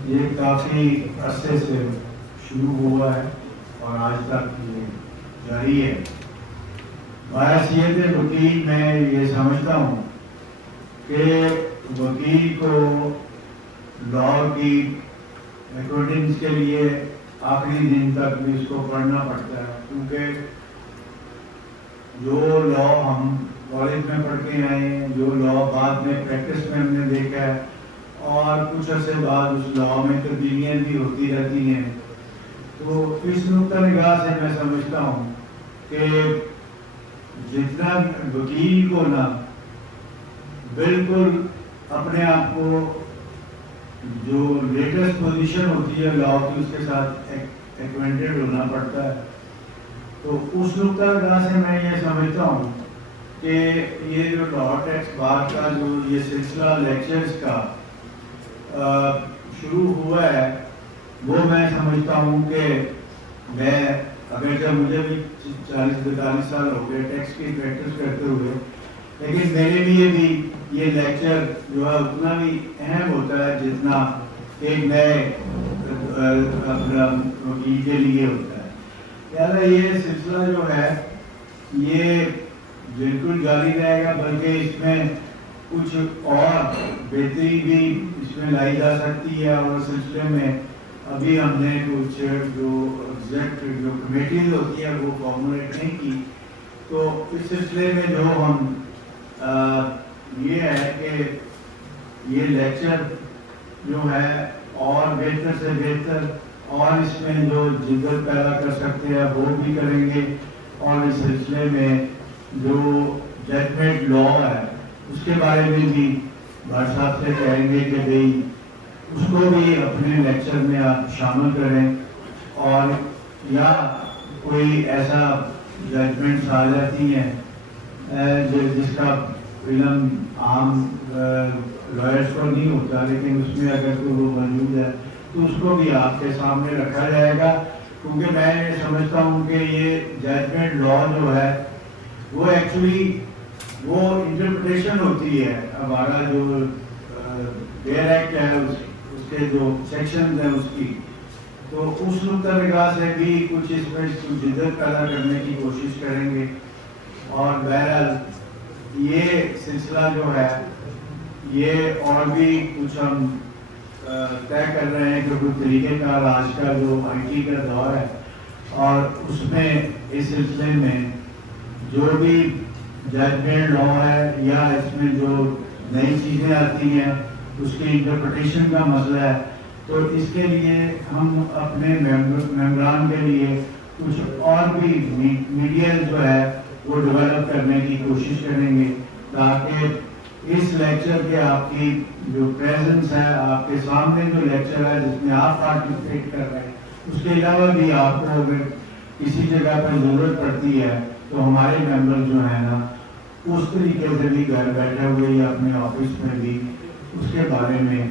ये काफ़ी अरसे से शुरू हुआ है और आज तक ये जारी है। बायसियत वकील मैं ये समझता हूँ कि वकील को लॉ की अकॉर्डिंग्स के लिए आखिरी दिन तक भी इसको पढ़ना पड़ता है, क्योंकि जो लॉ हम कॉलेज में पढ़ के आए हैं, जो लॉ बाद में प्रैक्टिस में हमने देखा है, और कुछ अर्से बाद उस लॉ में तब्दीलियाँ भी होती रहती हैं। तो इस नुक्ता निगाह से मैं समझता हूँ कि जितना वकील को ना बिल्कुल अपने आप को जो लेटेस्ट पोजीशन होती है लॉ की उसके साथ एक्वेंटेड होना पड़ता है। तो उस नुक्ता निगाह से मैं ये समझता हूँ कि ये जो लॉ टैक्स बार का जो ये सिलसिला लेक्चर्स का शुरू हुआ है, वो मैं समझता हूँ कि मैं अगर जब मुझे भी 40-42 साल हो गए टैक्स की प्रैक्टिस करते हुए, लेकिन मेरे लिए भी ये लेक्चर जो है उतना भी अहम होता है जितना एक नए वकील के लिए होता है। यार ये सिलसिला जो है ये बिल्कुल जारी रहेगा, बल्कि इसमें कुछ और बेहतरी भी इसमें लाई जा सकती है। और सिलसिले में अभी हमने कुछ जो एग्जैक्ट जो कमेटीज होती है वो फॉर्मुलेट नहीं की, तो इस सिलसिले में जो हम ये है कि ये लेक्चर जो है और बेहतर से बेहतर और इसमें जो जिद्दत पैदा कर सकते हैं वो भी करेंगे। और इस सिलसिले में जो जजमेंट लॉ है उसके बारे में भी भाई साहब से कहेंगे कि भाई उसको भी अपने लेक्चर में आप शामिल करें। और या कोई ऐसा जजमेंट्स आ जाती हैं जिसका इल्म आम लॉयर्स को नहीं होता, लेकिन उसमें अगर कोई वो मौजूद है तो उसको भी आपके सामने रखा जाएगा। क्योंकि मैं ये समझता हूँ कि ये जजमेंट लॉ जो है वो एक्चुअली वो इंटरप्रिटेशन होती है। हमारा जो बेयर एक्ट है उसके जो सेक्शन है उसकी, तो उस नुक्ता निगाह से भी कुछ इसमें जिद्दत पैदा करने की कोशिश करेंगे। और बहरहाल ये सिलसिला जो है ये और भी कुछ हम तय कर रहे हैं कि कुछ तरीके का आज का जो IT का दौर है और उसमें इस सिलसिले में जो भी जजमेंट लॉ है या इसमें जो नई चीज़ें आती हैं उसकी इंटरप्रिटेशन का मसला है, तो इसके लिए हम अपने मेम्बरान के लिए कुछ और भी मीडिया जो है वो डेवलप करने की कोशिश करेंगे, ताकि इस लेक्चर के आपकी जो प्रेजेंस है, आपके सामने जो लेक्चर है जिसमें आप पार्टिसिपेट कर रहे हैं, उसके अलावा भी आपको अगर किसी जगह पर ज़रूरत पड़ती है तो हमारे मेंबर जो है ना उस तरीके से भी घर बैठे हुए या अपने ऑफिस में भी اس کے بارے میں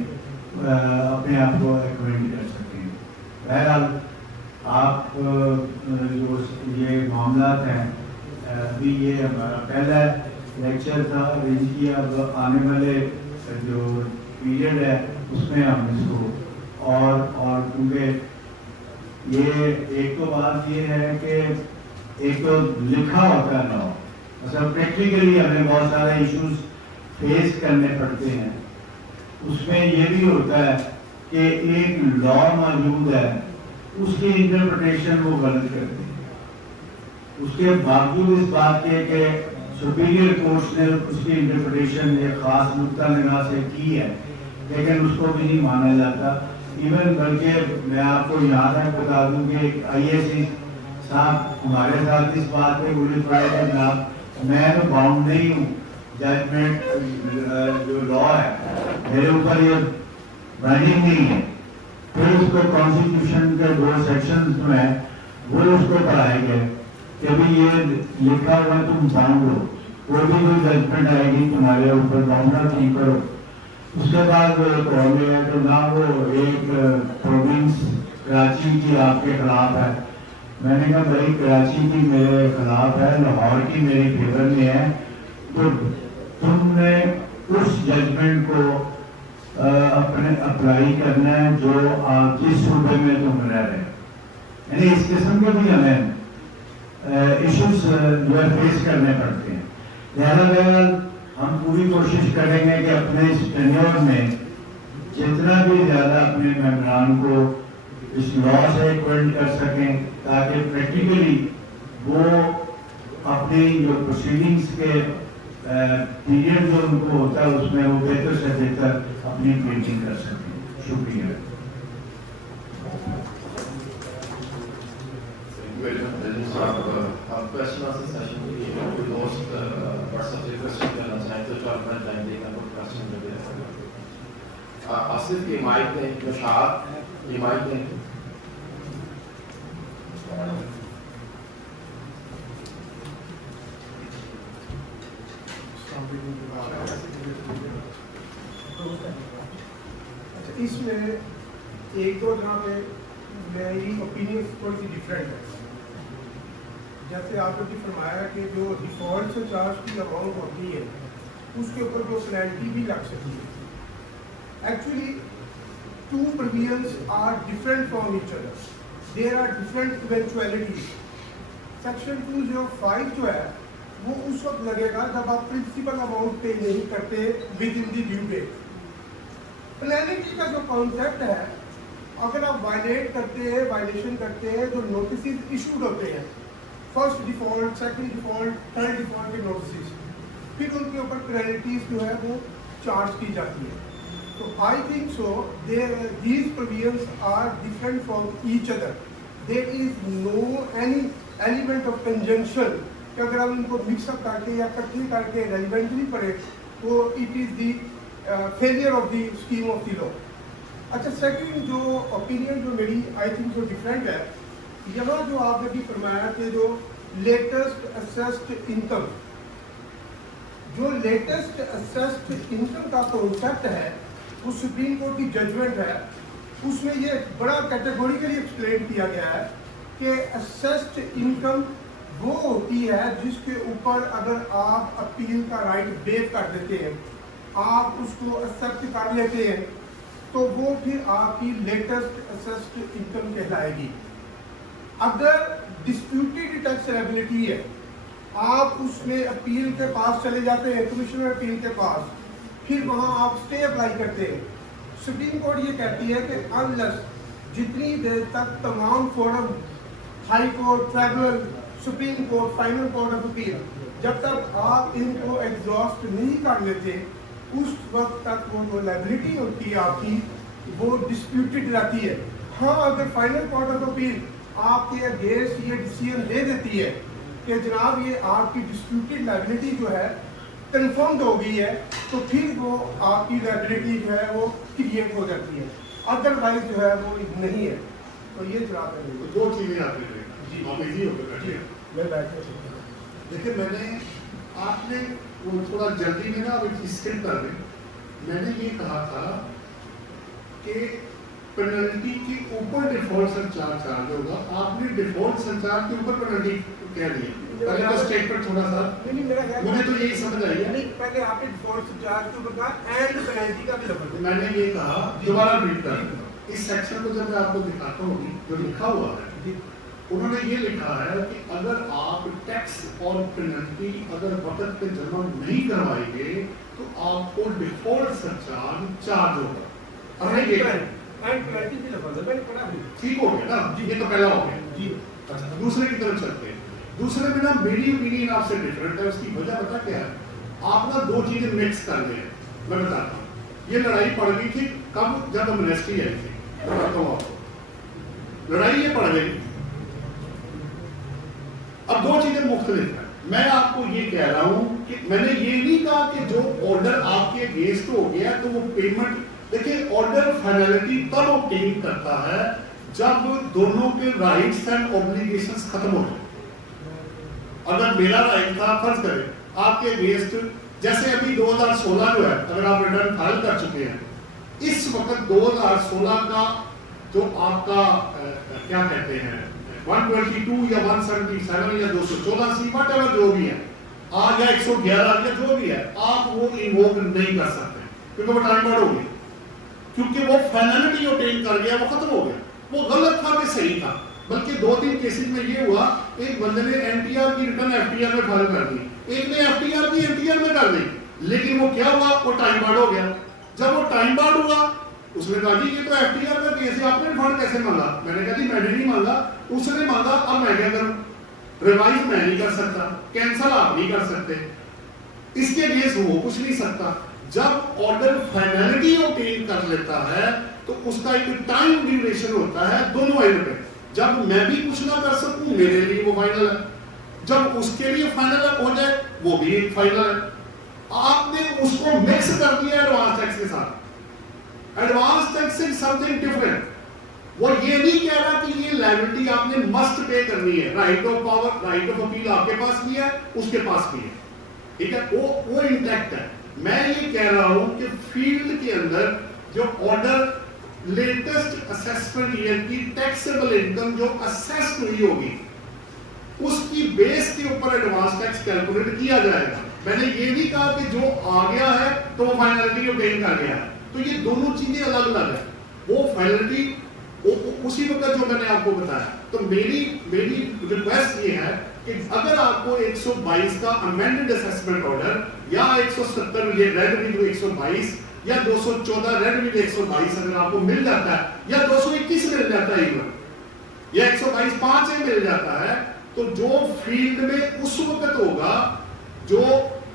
اپنے آپ کو ایکومنٹ کر سکیں. بہرحال آپ جو یہ معاملات ہیں ابھی یہ ہمارا پہلا لیکچر تھا ارینج کیا. اب آنے والے جو پیریڈ ہے اس میں ہم اس کو اور کیونکہ یہ ایک تو بات یہ ہے کہ ایک تو لکھا ہوتا ہے لا, مطلب پریکٹیکلی ہمیں بہت سارے ایشوز فیس کرنے پڑتے ہیں. اس میں یہ بھی ہوتا ہے کہ ایک لا موجود ہے, اس کی انٹرپریٹیشن وہ غلط کرتے ہیں. اس کے باوجود اس بات کے کہ سپیریئر کورٹس نے اس کی انٹرپریٹیشن ایک خاص نقطہ نگاہ سے کی ہے, لیکن اس کو بھی نہیں مانا جاتا. ایون بلکہ میں آپ کو یاد ہے بتا دوں کہ آئی اے سی صاحب ہمارے ساتھ اس بات پہ بولے پڑے کہ جناب میں تو باؤنڈ نہیں ہوں, ججمنٹ جو لا ہے میرے اوپر یہ بائنڈنگ نہیں ہے. پھر اس کو کانسٹیٹیوشن کے 2 سیکشن جو ہیں وہ اس کو پڑھائے گئے کہ ابھی یہ لکھا ہوا ہے تم باؤنڈ ہو, کوئی بھی کوئی ججمنٹ آئے گی تمہارے اوپر باؤنڈ نہیں کرو. اس کے بعد ہے تو نہ وہ ایک پروونس کراچی کی آپ کے خلاف ہے. میں نے کہا بھائی کراچی کی میرے خلاف ہے, لاہور کی میری فیور میں ہے, تو تم نے اس ججمنٹ کو اپنے اپلائی کرنا ہے جو آپ جس صوبے میں تم رہ رہے ہیں. یعنی اس قسم کے بھی ہمیں ایشوز جو ہے فیس کرنے پڑتے ہیں. لہٰذا ہم پوری کوشش کریں گے کہ اپنے اس ٹینیور میں جتنا بھی زیادہ اپنے ممبران کو اس لا سے ایکوینٹ کر سکیں تاکہ پریکٹیکلی وہ اپنی جو پروسیڈنگس کے پیریڈ جو ان کو ہوتا ہے اس میں وہ بہتر سے بہتر اپنی پینٹنگ کر سکیں. شکریہ. آصف یہ مائک دیں, نشاط یہ مائک دیں. اس میں ایک دو جہاں پہ میری اوپینین تھوڑی سی ڈفرینٹ ہے. جیسے آپ نے فرمایا کہ جو ڈیفالٹ سے چارج کی اماؤنٹ ہوتی ہے اس کے اوپر جو پینلٹی بھی لگ سکتی ہے. Actually 2 provisions are different from each other. There are different eventualities. Section 205 جو ہے وہ اس وقت لگے گا جب آپ پرنسپل اماؤنٹ پے نہیں کرتے within the due date. Penalty کا جو کانسیپٹ ہے, اگر آپ وائلیٹ کرتے ہیں, وائلیشن کرتے ہیں, جو نوٹسز ایشوڈ ہوتے ہیں, first default, second default, third default کے نوٹسز, پھر ان کے اوپر پینلٹیز جو ہے وہ چارج کی جاتی ہے. So I think so these provisions are different from each other. There is no any element of conjunction کہ اگر ہم ان کو مکس اپ کر کے یا اکٹھے کر کے ریلیونٹلی پڑھے تو it is the failure of the scheme of the law. اچھا, سیکنڈ جو اوپینین جو میری I think جو ڈفرینٹ ہے, یہاں جو آپ نے بھی فرمایا کہ جو لیٹسٹ اسیسڈ انکم, جو لیٹسٹ اسیسڈ انکم کا کانسیپٹ ہے وہ سپریم کورٹ کی ججمنٹ ہے, اس میں یہ بڑا کیٹیگوریکلی ایکسپلین کیا گیا ہے کہ اسیسڈ انکم وہ ہوتی ہے جس کے اوپر اگر آپ اپیل کا رائٹ ویو کر دیتے ہیں, آپ اس کو ایکسیپٹ کر لیتے ہیں, تو وہ پھر آپ کی لیٹسٹ اسیسڈ انکم کہلائے گی. اگر ڈسپیوٹیڈ ٹیکس لیبلٹی ہے, آپ اس میں اپیل کے پاس چلے جاتے ہیں, کمشنر اپیل کے پاس, پھر وہاں آپ اسٹے اپلائی کرتے ہیں. سپریم کورٹ یہ کہتی ہے کہ انلیس جتنی دیر تک تمام forum, high court, tribal, supreme court, final court of appeal, جب تک آپ ان کو ایگزاسٹ نہیں کر لیتے اس وقت تک وہ جو لائبلٹی ہوتی ہے آپ کی وہ ڈسپیوٹڈ رہتی ہے. ہاں, اگر فائنل کورٹ آف اپیل آپ کے اگینسٹ یہ ڈیسیژن دے دیتی ہے کہ جناب یہ آپ کی ڈسپیوٹڈ لائبلٹی جو ہے کنفرمڈ ہو گئی ہے, تو پھر وہ آپ کی لائبلٹی جو ہے وہ کریٹ ہو جاتی ہے, ادر وائز جو ہے وہ نہیں ہے. تو یہ جناب ہے 2 چیزیں آپ نے جی آپ ایزی ہو کر جی میں بیٹھ کے دیکھیں, میں نے آپ نے وہ تھوڑا جلدی میں نا اسکپ کر دیں میں نے یہ کہا تھا کہ پینلٹی کے اوپر ڈیفالٹ سرچارج چارج ہوگا. آپ نے ڈیفالٹ سرچارج کے اوپر پینلٹی کہہ دی. پہلے تو اسٹیٹمنٹ تھوڑا سا مجھے تو یہی سمجھ آئی ہے. پہلے آپ نے ڈیفالٹ چارج کو کہا اینڈ پینلٹی کا بھی لفظ. میں نے یہ کہا دوبارہ ریپیٹ کر دوں. اس سیکشن کو جب میں آپ کو دکھاتا ہوں جو لکھا ہوا ہے, انہوں نے یہ لکھا ہے کہ اگر آپ ٹیکس اور پینلٹی اگر وقت پہ جمع نہیں کروائیں گے تو آپ کو ڈیفالٹ سرچارج چارج ہوگا. ٹھیک ہو گیا نا, یہ تو پہلا ہو گیا. اچھا دوسرے کی طرف چلتے ہیں. دوسرے میں نا میری اوپینین آپ سے ڈفرینٹ ہے. اس کی وجہ پتا کیا ہے؟ آپ نا دو چیزیں مکس کر دیں. میں بتاتا ہوں. یہ لڑائی پڑ گئی تھی کب؟ جب امنیسٹی آئی تھی. بتاتا ہوں آپ کو لڑائی یہ پڑ گئی. اب دو چیزیں مختلف ہیں. میں آپ کو یہ کہہ رہا ہوں کہ میں نے یہ نہیں کہا کہ جو آرڈر آپ کے اگینسٹ ہو گیا تو وہ پیمنٹ. دیکھیں آرڈر فائنلٹی تب اوبٹین کرتا ہے جب دونوں کے رائٹس اینڈ اوبلیگیشنز ختم ہو جائیں. اگر میرا رائٹ تھا فرض کریں آپ کے اگینسٹ, جیسے ابھی 2016 جو ہے اگر آپ ریٹرن فائل کر چکے ہیں, اس وقت 2016 کا جو آپ کا کیا کہتے ہیں 122 یا 177 یا 214 سی واٹ ایور جو بھی ہے آج یا 111 یا جو بھی ہے, آپ وہ انووک نہیں کر سکتے کیونکہ وہ ٹائم بڑھ ہو گیا. کیونکہ وہ فائنلٹی اوبٹین کر گیا, وہ ختم ہو گیا. وہ غلط تھا کہ صحیح تھا. بلکہ دو تین کیسز میں یہ ہوا, ایک بندے نے این ٹی آر کی ریٹرن ایف ٹی آر میں فائل کر دی, ایک نے ایف ٹی آر کی این ٹی آر میں کر دی, لیکن وہ کیا ہوا, وہ ٹائم بارڈ ہو گیا. جب وہ ٹائم بارڈ ہوا اس نے کہا جی یہ تو ایف ٹی آر کا کیس ہے, آپ نے ریفنڈ کیسے مانگا؟ میں نے کہا جی میں نے نہیں مانگا, اس نے مانگا. اب میں کیا کروں؟ ریوائز میں نہیں کر سکتا, کینسل آپ نہیں کر سکتے, اس کے اگینسٹ وہ کچھ نہیں سکتا. جب آرڈر فائنلٹی اوبٹین کر لیتا ہے تو اس کا ایک ٹائم ڈیوریشن ہوتا ہے دونوں اینڈ پہ. جب میں بھی کچھ نہ کر سکوں میرے لیے وہ فائنل ہے, جب اس کے لیے فائنل ہو جائے وہ بھی ایک فائنل ہے. آپ نے اس کو مکس کر دیا ایڈوانس ٹیکس کے ساتھ. ایڈوانس ٹیکس از سم تھنگ ڈفرنٹ. وہ یہ نہیں کہہ رہا کہ یہ لائبلٹی آپ نے مسٹ پے کرنی ہے. Right of power, right of appeal آپ کے پاس بھی ہے, اس کے پاس بھی ہے, ٹھیک ہے, وہ انٹیکٹ ہے. میں یہ کہہ رہا ہوں کہ فیلڈ کے اندر جو آرڈر لیٹسٹ اسیسمنٹ ایئر کی ٹیکسیبل انکم جو اسیسڈ ہوئی ہوگی اس کی بیس کے اوپر ایڈوانس ٹیکس کیلکولیٹ کیا جائے گا. میں نے یہ نہیں کہا کہ جو آ گیا ہے تو وہ فائنلٹی اوبٹین کر گیا ہے. تو یہ دونوں چیزیں الگ الگ ہیں. وہ فائنلٹی اسی وقت جو میں نے آپ کو بتایا. تو میری ریکویسٹ یہ ہے کہ اگر آپ کو 122 کا امینڈڈ اسیسمنٹ آرڈر یا 170 یہ ریڈ ود 122 یا 214 ریڈ ود 122 اگر آپ کو مل جاتا ہے یا 221 مل جاتا ہے یا 122(5) مل جاتا ہے, تو جو فیلڈ میں اس وقت ہوگا جو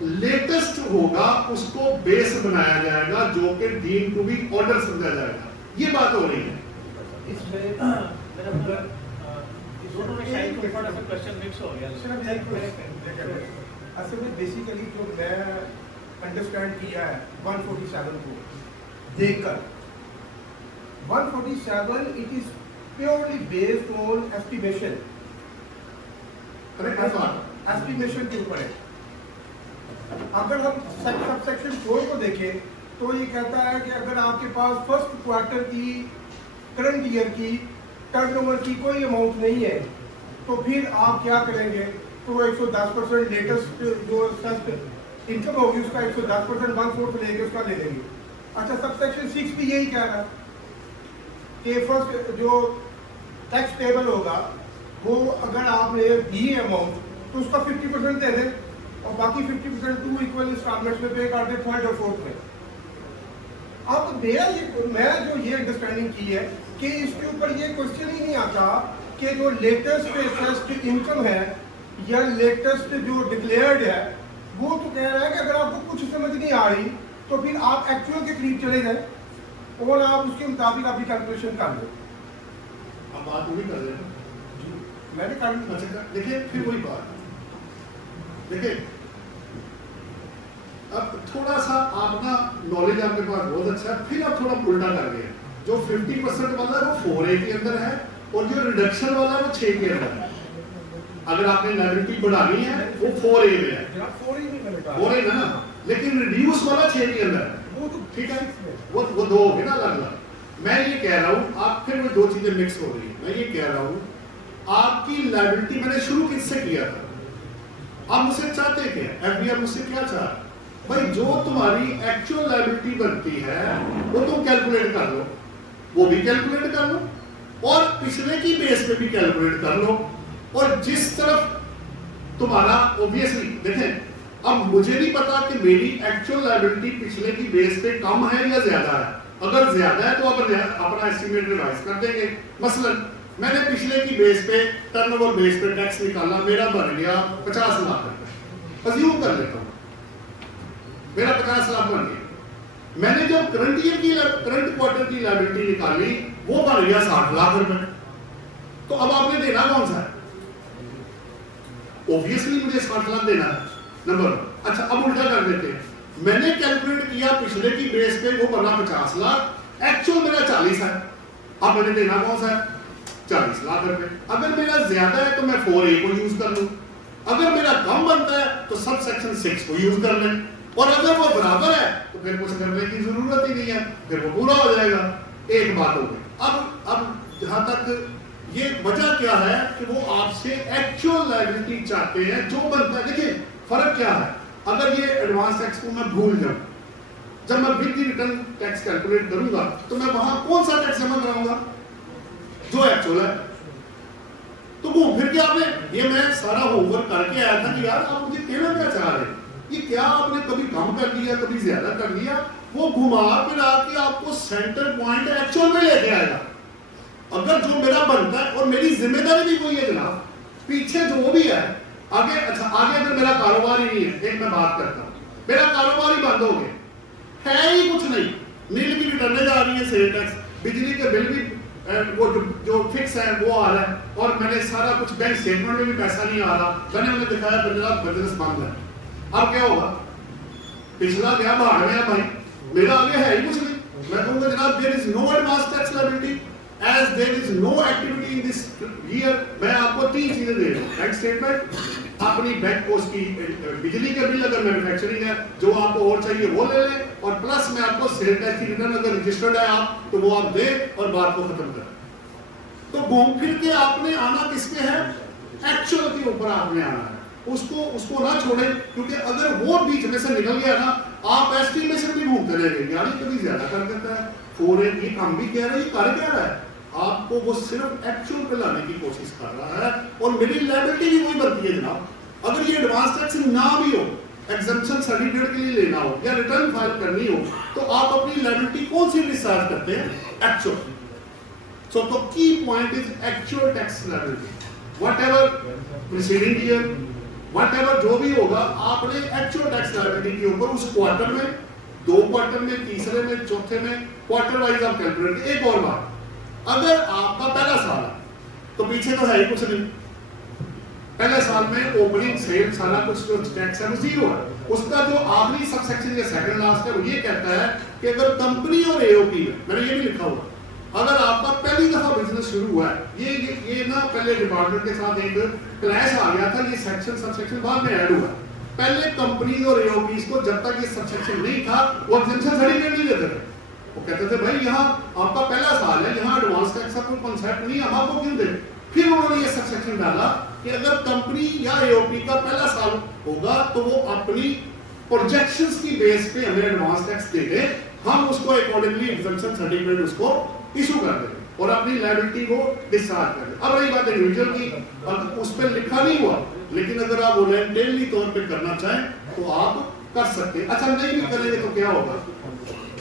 لیٹسٹ ہوگا اس کو بیس بنایا جائے گا جو کہ ڈیم ٹو بی آرڈر سمجھا جائے گا. یہ بات ہو رہی ہے. اس میں دونوں میں شاید تھوڑا سا کوسچن مکس ہو گیا. اصل میں بیسیکلی جو میں انڈرسٹینڈ کیا ہے 147 کو دیکھ کر, 147 it is purely based on estimation. Estimation کے اوپر ہے. اگر ہم سب سیکشن 4 کو دیکھیں تو یہ کہتا ہے کہ اگر آپ کے پاس فرسٹ کوارٹر کی کرنٹ ایئر کی ٹرن اوور کی کوئی اماؤنٹ نہیں ہے تو پھر آپ کیا کریں گے, تو 110% لیٹسٹ جو انکم ہوگی اس کا 110% 1/4 لے کے اس کا لے لیں گے. اچھا سب سیکشن 6 بھی یہی کہہ رہا ہے کہ فرسٹ جو ٹیکس پیبل ہوگا وہ اگر آپ نے دی اماؤنٹ تو اس کا 50% دے دیں اور باقی 50% 2 ایکول انسٹالمنٹس میں پے کر دیں, 3rd اور 4th میں. اب میں جو یہ انڈرسٹینڈنگ کی ہے کہ اس کے اوپر یہ کوشچن ہی نہیں آتا کہ جو لیٹسٹ اسیسڈ انکم ہے یا لیٹسٹ جو ڈکلیئرڈ ہے وہ تو کہہ رہا ہے کہ اگر آپ کو کچھ سمجھ نہیں آ رہی تو پھر آپ ایکچوئل کے قریب چلے جائیں اور آپ اس کے مطابق اپنی کیلکولیشن کر لیں. اب بات وہی کر رہے ہیں میں نے کر اچھا دیکھیں پھر وہی بات دیکھیں. اب تھوڑا سا آپ کا نالج آپ کے پاس بہت اچھا ہے, پھر آپ تھوڑا الٹا کر گئے. جو 50% والا ہے وہ 4A کے اندر ہے اور جو ریڈکشن والا ہے وہ 6 کے اندر ہے. اگر آپ نے لائبلٹی بڑھانی ہے وہ 4A میں ہے, 4A نا, لیکن ریڈیوس والا 6 کے اندر ہے. वो तो ठीक है, वो दो हो गए ना अलग अलग। मैं ये कह रहा हूँ आप फिर वो दो चीजें मिक्स हो रही है। मैं ये कह रहा हूँ आपकी लायबिलिटी मैंने शुरू किससे किया था, आप मुझसे चाहते क्या, एफबीआर मुझसे क्या चाह रहा है? भाई जो तुम्हारी एक्चुअल लायबिलिटी बनती है वो तुम कैलकुलेट कर लो, वो भी कैलकुलेट कर लो और पिछले की बेस पे भी कैलकुलेट कर लो। और जिस तरफ तुम्हारा ऑब्वियसली देखें, अब मुझे नहीं पता कि मेरी एक्चुअल लायबिलिटी पिछले की बेस पे कम है या ज्यादा है। अगर ज्यादा है तो अपना एस्टिमेट रिवाइज कर देंगे। मसलन मैंने पिछले की बेस पे टर्नओवर बेस पे टैक्स निकाला, मेरा बन गया 50 लाख रुपए, अज्यूम कर लेता हूँ मेरा 50 लाख बन गया। मैंने जब करंट क्वार्टर की लायबिलिटी निकाली वो बन गया 60 लाख रुपए। तो अब आपने देना कौन सा है? ऑब्वियसली मुझे 60 लाख देना है, नंबर। अच्छा अब उल्टा कर देते हैं, मैंने कैलकुलेट किया पिछले की बेस पे वो बना 50 लाख, एक्चुअल मेरा 40 है। अब मैंने देना कौन सा है? 40 लाख रुपए। अगर मेरा ज्यादा है तो मैं 4A को यूज कर लूं, अगर मेरा कम बनता है तो सब सेक्शन 6 को यूज कर लें, और अगर वो बराबर है तो फिर कुछ करने की जरूरत ही नहीं है, फिर वो पूरा हो जाएगा। एक बात हो गई। अब जहां तक ये वजह क्या है कि वो आपसे एक्चुअल लायबिलिटी चाहते हैं जो बनता है। देखिए फर्क क्या है, अगर ये एडवांस टैक्स को मैं भूल जाऊं, जब मैं विद रिटर्न टैक्स कैलकुलेट करूंगा तो मैं वहां कौन सा टैक्स जमा कराऊंगा? जो एक्चुअल है। तो घूम फिर के आपने, ये मैं सारा होमवर्क करके आया था कि यार आप मुझे कहना क्या चाह रहे हैं, ये क्या आपने कभी कम कर दिया कभी ज्यादा कर दिया, वो घुमा फिरा के आपको सेंटर पॉइंट एक्चुअल में लेके आएगा। अगर जो मेरा बनता है, और मेरी जिम्मेदारी भी वही है जनाब, पीछे जो भी है आगे। अच्छा आगे अगर मेरा कारोबार ही नहीं है, एक मैं बात करता हूँ, मेरा कारोबार ही बंद हो गया है ही कुछ नहीं, नील की रिटर्न जा रही है, सेल टैक्स, बिजली के बिल भी वो जो फिक्स है वो आ रहा है, और मैंने सारा कुछ बैंक स्टेटमेंट में भी पैसा नहीं आ रहा, मैंने दिखाया बिजनेस बंद है। अब क्या होगा? पिछला गया बाहर में भाई, मेरा आगे है ही कुछ नहीं। मैं कहूंगा जनाब there is no advance tax liability as there is no activity in this year। मैं आपको 3 चीजें दे रहा हूँ, बैंक स्टेटमेंट, अपनी बैंक उसकी बिजली का बिल अगर मैन्युफैक्चरिंग है, जो आपको और चाहिए वो ले लें, और प्लस मैं आपको सेल टैक्स की रिटर्न अगर रजिस्टर्ड है आप तो वो आप दें और बात को खत्म करें। तो घूम फिर के आपने आना किस पे है? एक्चुअल के ऊपर आपने आना है, उसको ना छोड़ें, क्योंकि अगर वो बीच में से निकल गया ना, आप एस्टिमेशन भी घूमते रहेंगे, यानी कभी ज्यादा कर देता है, 4A ये काम भी कह रहा है, ये कर क्या रहा है, आपको वो सिर्फ एक्चुअल पे लाने की कोशिश कर रहा है। और मेरी लायबिलिटी भी वही बनती है जनाब। अगर ये एडवांस टैक्स ना भी हो, एग्जम्पशन सर्टिफिकेट के लिए लेना हो या रिटर्न फाइल करनी हो, तो आप अपनी लायबिलिटी कौन सी डिस्चार्ज करते हैं? एक्चुअल। सो तो की point is actual tax liability. Whatever preceding year, whatever जो भी होगा, आपने एक्चुअल टैक्स लायबिलिटी के ऊपर उस क्वार्टर में, 2 क्वार्टर में, तीसरे में, चौथे में, क्वार्टर वाइज आप कैलकुलेट। एक और बात, अगर आपका पहला साल है तो पीछे तो है ही कुछ नहीं, पहले साल में ओपनिंग सेल सारा कुछ जो टैक्स है वो 0 है। उसका जो आखिरी सब सेक्शन या सेकंड लास्ट है वो ये कहता है कि अगर कंपनी और एओपी में, मैंने ये भी लिखा हुआ, अगर आपका पहली दफा बिजनेस शुरू हुआ है, ये ना पहले डिपार्टमेंट के साथ एक क्लैश आ गया था, ये सेक्शन सब सेक्शन बाद में ऐड हुआ। पहले कंपनीज और एओपीज को जब तक ये सब सेक्शन नहीं था वो एग्जेम्पशन सर्टिफिकेट नहीं देते थे। वो कहते थे भाई यहाँ आपका पहला साल है, यहाँ एडवांस टैक्स का कोई कॉन्सेप्ट नहीं है, हम आपको क्यों दें? फिर उन्होंने ये सब सेक्शन डाला कि अगर कंपनी या एओपी का पहला साल होगा तो वो अपनी प्रोजेक्शंस की बेस पे हमें एडवांस टैक्स दे दे, हम उसको अकॉर्डिंगली एग्जेम्पशन सर्टिफिकेट उसको इशू कर दें और अपनी लायबिलिटी को डिस्चार्ज कर दें। अब रही बात इंडिविजुअल की, अब उस पर लिखा नहीं हुआ, लेकिन अगर आप वॉलंटरली तौर पे करना चाहें तो आप कर सकते हैं। अच्छा नहीं भी करेंगे तो क्या होगा?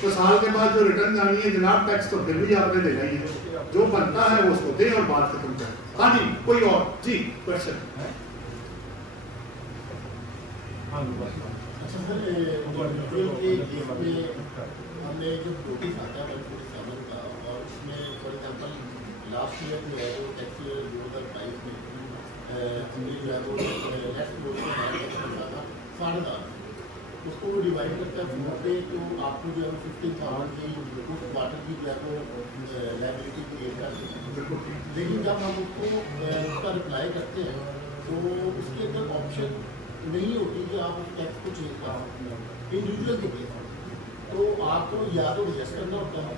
तो साल के बाद जो रिटर्न आनी है जनाब, टैक्स तो फिर भी आपने देना ही है, जो बनता है वो उसको दें और बात खत्म करें। हाँ जी, कोई और जी क्वेश्चन? अच्छा सर, हमने जो नोटिस आता है का, और उसमें फॉर एग्जाम्पल लास्ट ईयर जो है वो टैक्स ईयर 2022 में हमने जो है वो $10,500 उसको डिवाइड करता है 4 पे, तो आपको जो है 15,000 की उस क्वार्टर की जो है वो लायबिलिटी क्रिएट करते हैं। लेकिन जब हम उसका रिप्लाई करते हैं तो उसके अंदर ऑप्शन नहीं होती कि आप उस टैक्स को चेंज कर सकते हैं इंडिविजुअल के केस। تو آپ کو یا تو رجسٹ کرنا ہوتا ہے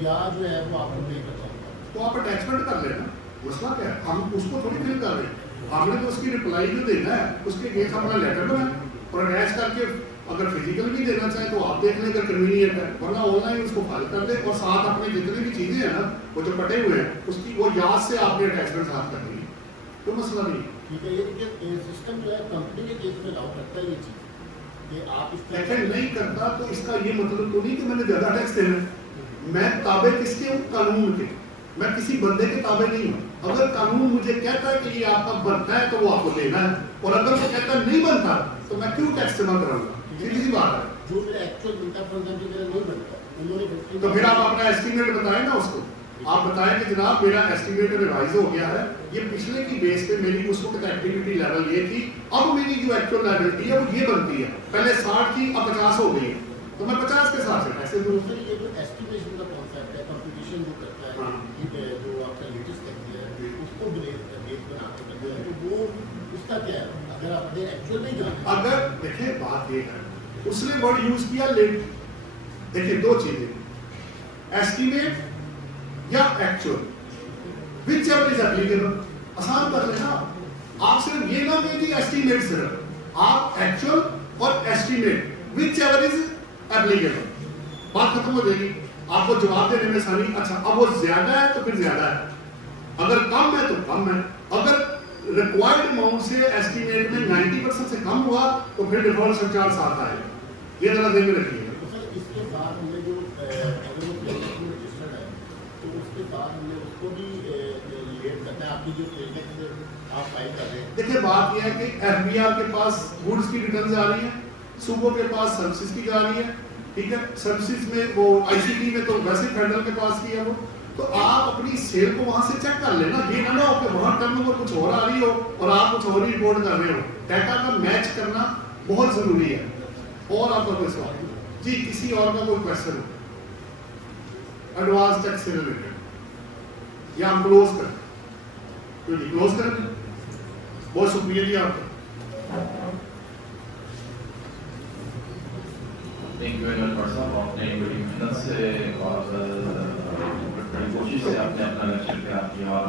یا جو ہے وہ آپ کو پے کرنا ہوتا ہے. تو آپ اٹیچمنٹ کر لینا, مسئلہ کیا ہے, ہم اس کو تھوڑی فل کر رہے ہیں, آپ نے تو اس کی رپلائی جو دینا ہے اس کے ایک اپنا لیٹر بنائیں اور اٹیچ کر کے اگر فزیکل بھی دینا چاہیں تو آپ دیکھ لیں اگر کنوینئنٹ ہے, ورنہ آن لائن اس کو فائل کر دیں اور ساتھ اپنے جتنے بھی چیزیں ہیں نا وہ جو کٹے ہوئے ہیں اس کی وہ یاد سے آپ نے اٹیچمنٹ ساتھ کر دی, کوئی مسئلہ نہیں. ٹھیک ہے. یہ سسٹم جو ہے کمپنی کے کیس میں الاؤ کرتا ہے یہ چیز کہ آپ اس لیکن نہیں کرتا تو اس کا یہ مطلب تو نہیں کہ میں نے زیادہ ٹیکس دینا ہے. میں تابع کس کے ہوں, قانون کے, میں کسی بندے کے تابع نہیں ہوں. اگر قانون مجھے کہتا ہے کہ یہ آپ کا بنتا ہے تو وہ آپ کو دینا ہے, اور اگر وہ کہتا ہے نہیں بنتا تو میں کیوں ٹیکس جمع کراؤں گا, سیدھی سی بات ہے. جو میرا ایکچوئل بنتا ہے میرا نہیں بنتا, انہوں نے تو پھر آپ اپنا ایسٹیمیٹ بتائیں نا اس کو, آپ بتائیں کہ جناب میرا ایسٹیمیٹ ریوائز ہو گیا ہے, یہ پچھلے کی بیس پہ میری اس وقت ایکٹیویٹی لیول یہ تھی, اب میری جو ایکچوئل لائبلٹی ہے وہ یہ بنتی ہے, پہلے 60 تھی اب 50 ہو گئی ہے, تو میں 50 کے ساتھ سے پیسے دوں. یہ جو ایسٹیمیشن کا کانسیپٹ ہے, کمپٹیشن جو کرتا ہے, ٹھیک ہے, جو آپ کا لیٹسٹ ہے اس کو بیس بنا کے کرتے ہیں, تو وہ اس کا کیا ہے, اگر آپ نے ایکچوئل نہیں جانتے. اگر دیکھیں بات یہ ہے, اس نے ورڈ یوز کیا لیٹ, دیکھیں دو چیزیں, ایسٹیمیٹ یا actual, which ever is applicable, آسان کر لینا. آپ صرف یہ نہ کہ ایسٹیمیٹ, صرف آپ ایکچوئل اور estimate which ever is applicable, بات ختم ہو جائے گی. آپ کو جواب دینے میں آسانی. اچھا اب وہ زیادہ ہے تو پھر زیادہ ہے, اگر کم ہے تو کم ہے, اگر ریکوائرڈ اماؤنٹ سے ایسٹیمیٹ میں 90% سے کم ہوا تو پھر ڈیفالٹ سرچارج ساتھ آئے گا. یہ ذرا ذہن میں رکھیے. تو سر اس کے بعد ہم نے جو اگر وہ پلیٹفارم میں رجسٹرڈ ہے تو اس کے بعد ہم نے اس کو بھی لیٹ کرنا ہے. آپ کی جو ٹیکس آپ فائل کر رہے ہیں, دیکھیں بات یہ ہے کہ ایف بی آر کے پاس گوڈس کی ریٹرن جا رہی ہیں, صوبوں کے پاس سروسز کی جا رہی ہے, ٹھیک ہے, سروسز میں وہ آئی سی ٹی میں تو ویسے فیڈرل کے پاس کی ہے وہ, تو آپ اپنی سیل کو وہاں سے چیک کر لینا. یہ نہ ہو کہ وہاں ٹرن اوور کچھ اور آ رہی ہو اور آپ کچھ اور ہی رپورٹ کر رہے ہو. ڈیٹا کا میچ کرنا بہت ضروری ہے. اور آپ کا کوئی سوال جی, کسی اور کا کوئی کوشچن ہو ایڈوانس ٹیکس سے ریلیٹڈ, یا ہم کلوز کریں؟ کلوز کر دیں. بہت شکریہ جی آپ کا. Thank you very much doctor صاحب, آپ نے بڑی محنت سے اور بڑی کوشش سے آپ نے اپنا لیکچر کیا, آپ کی اور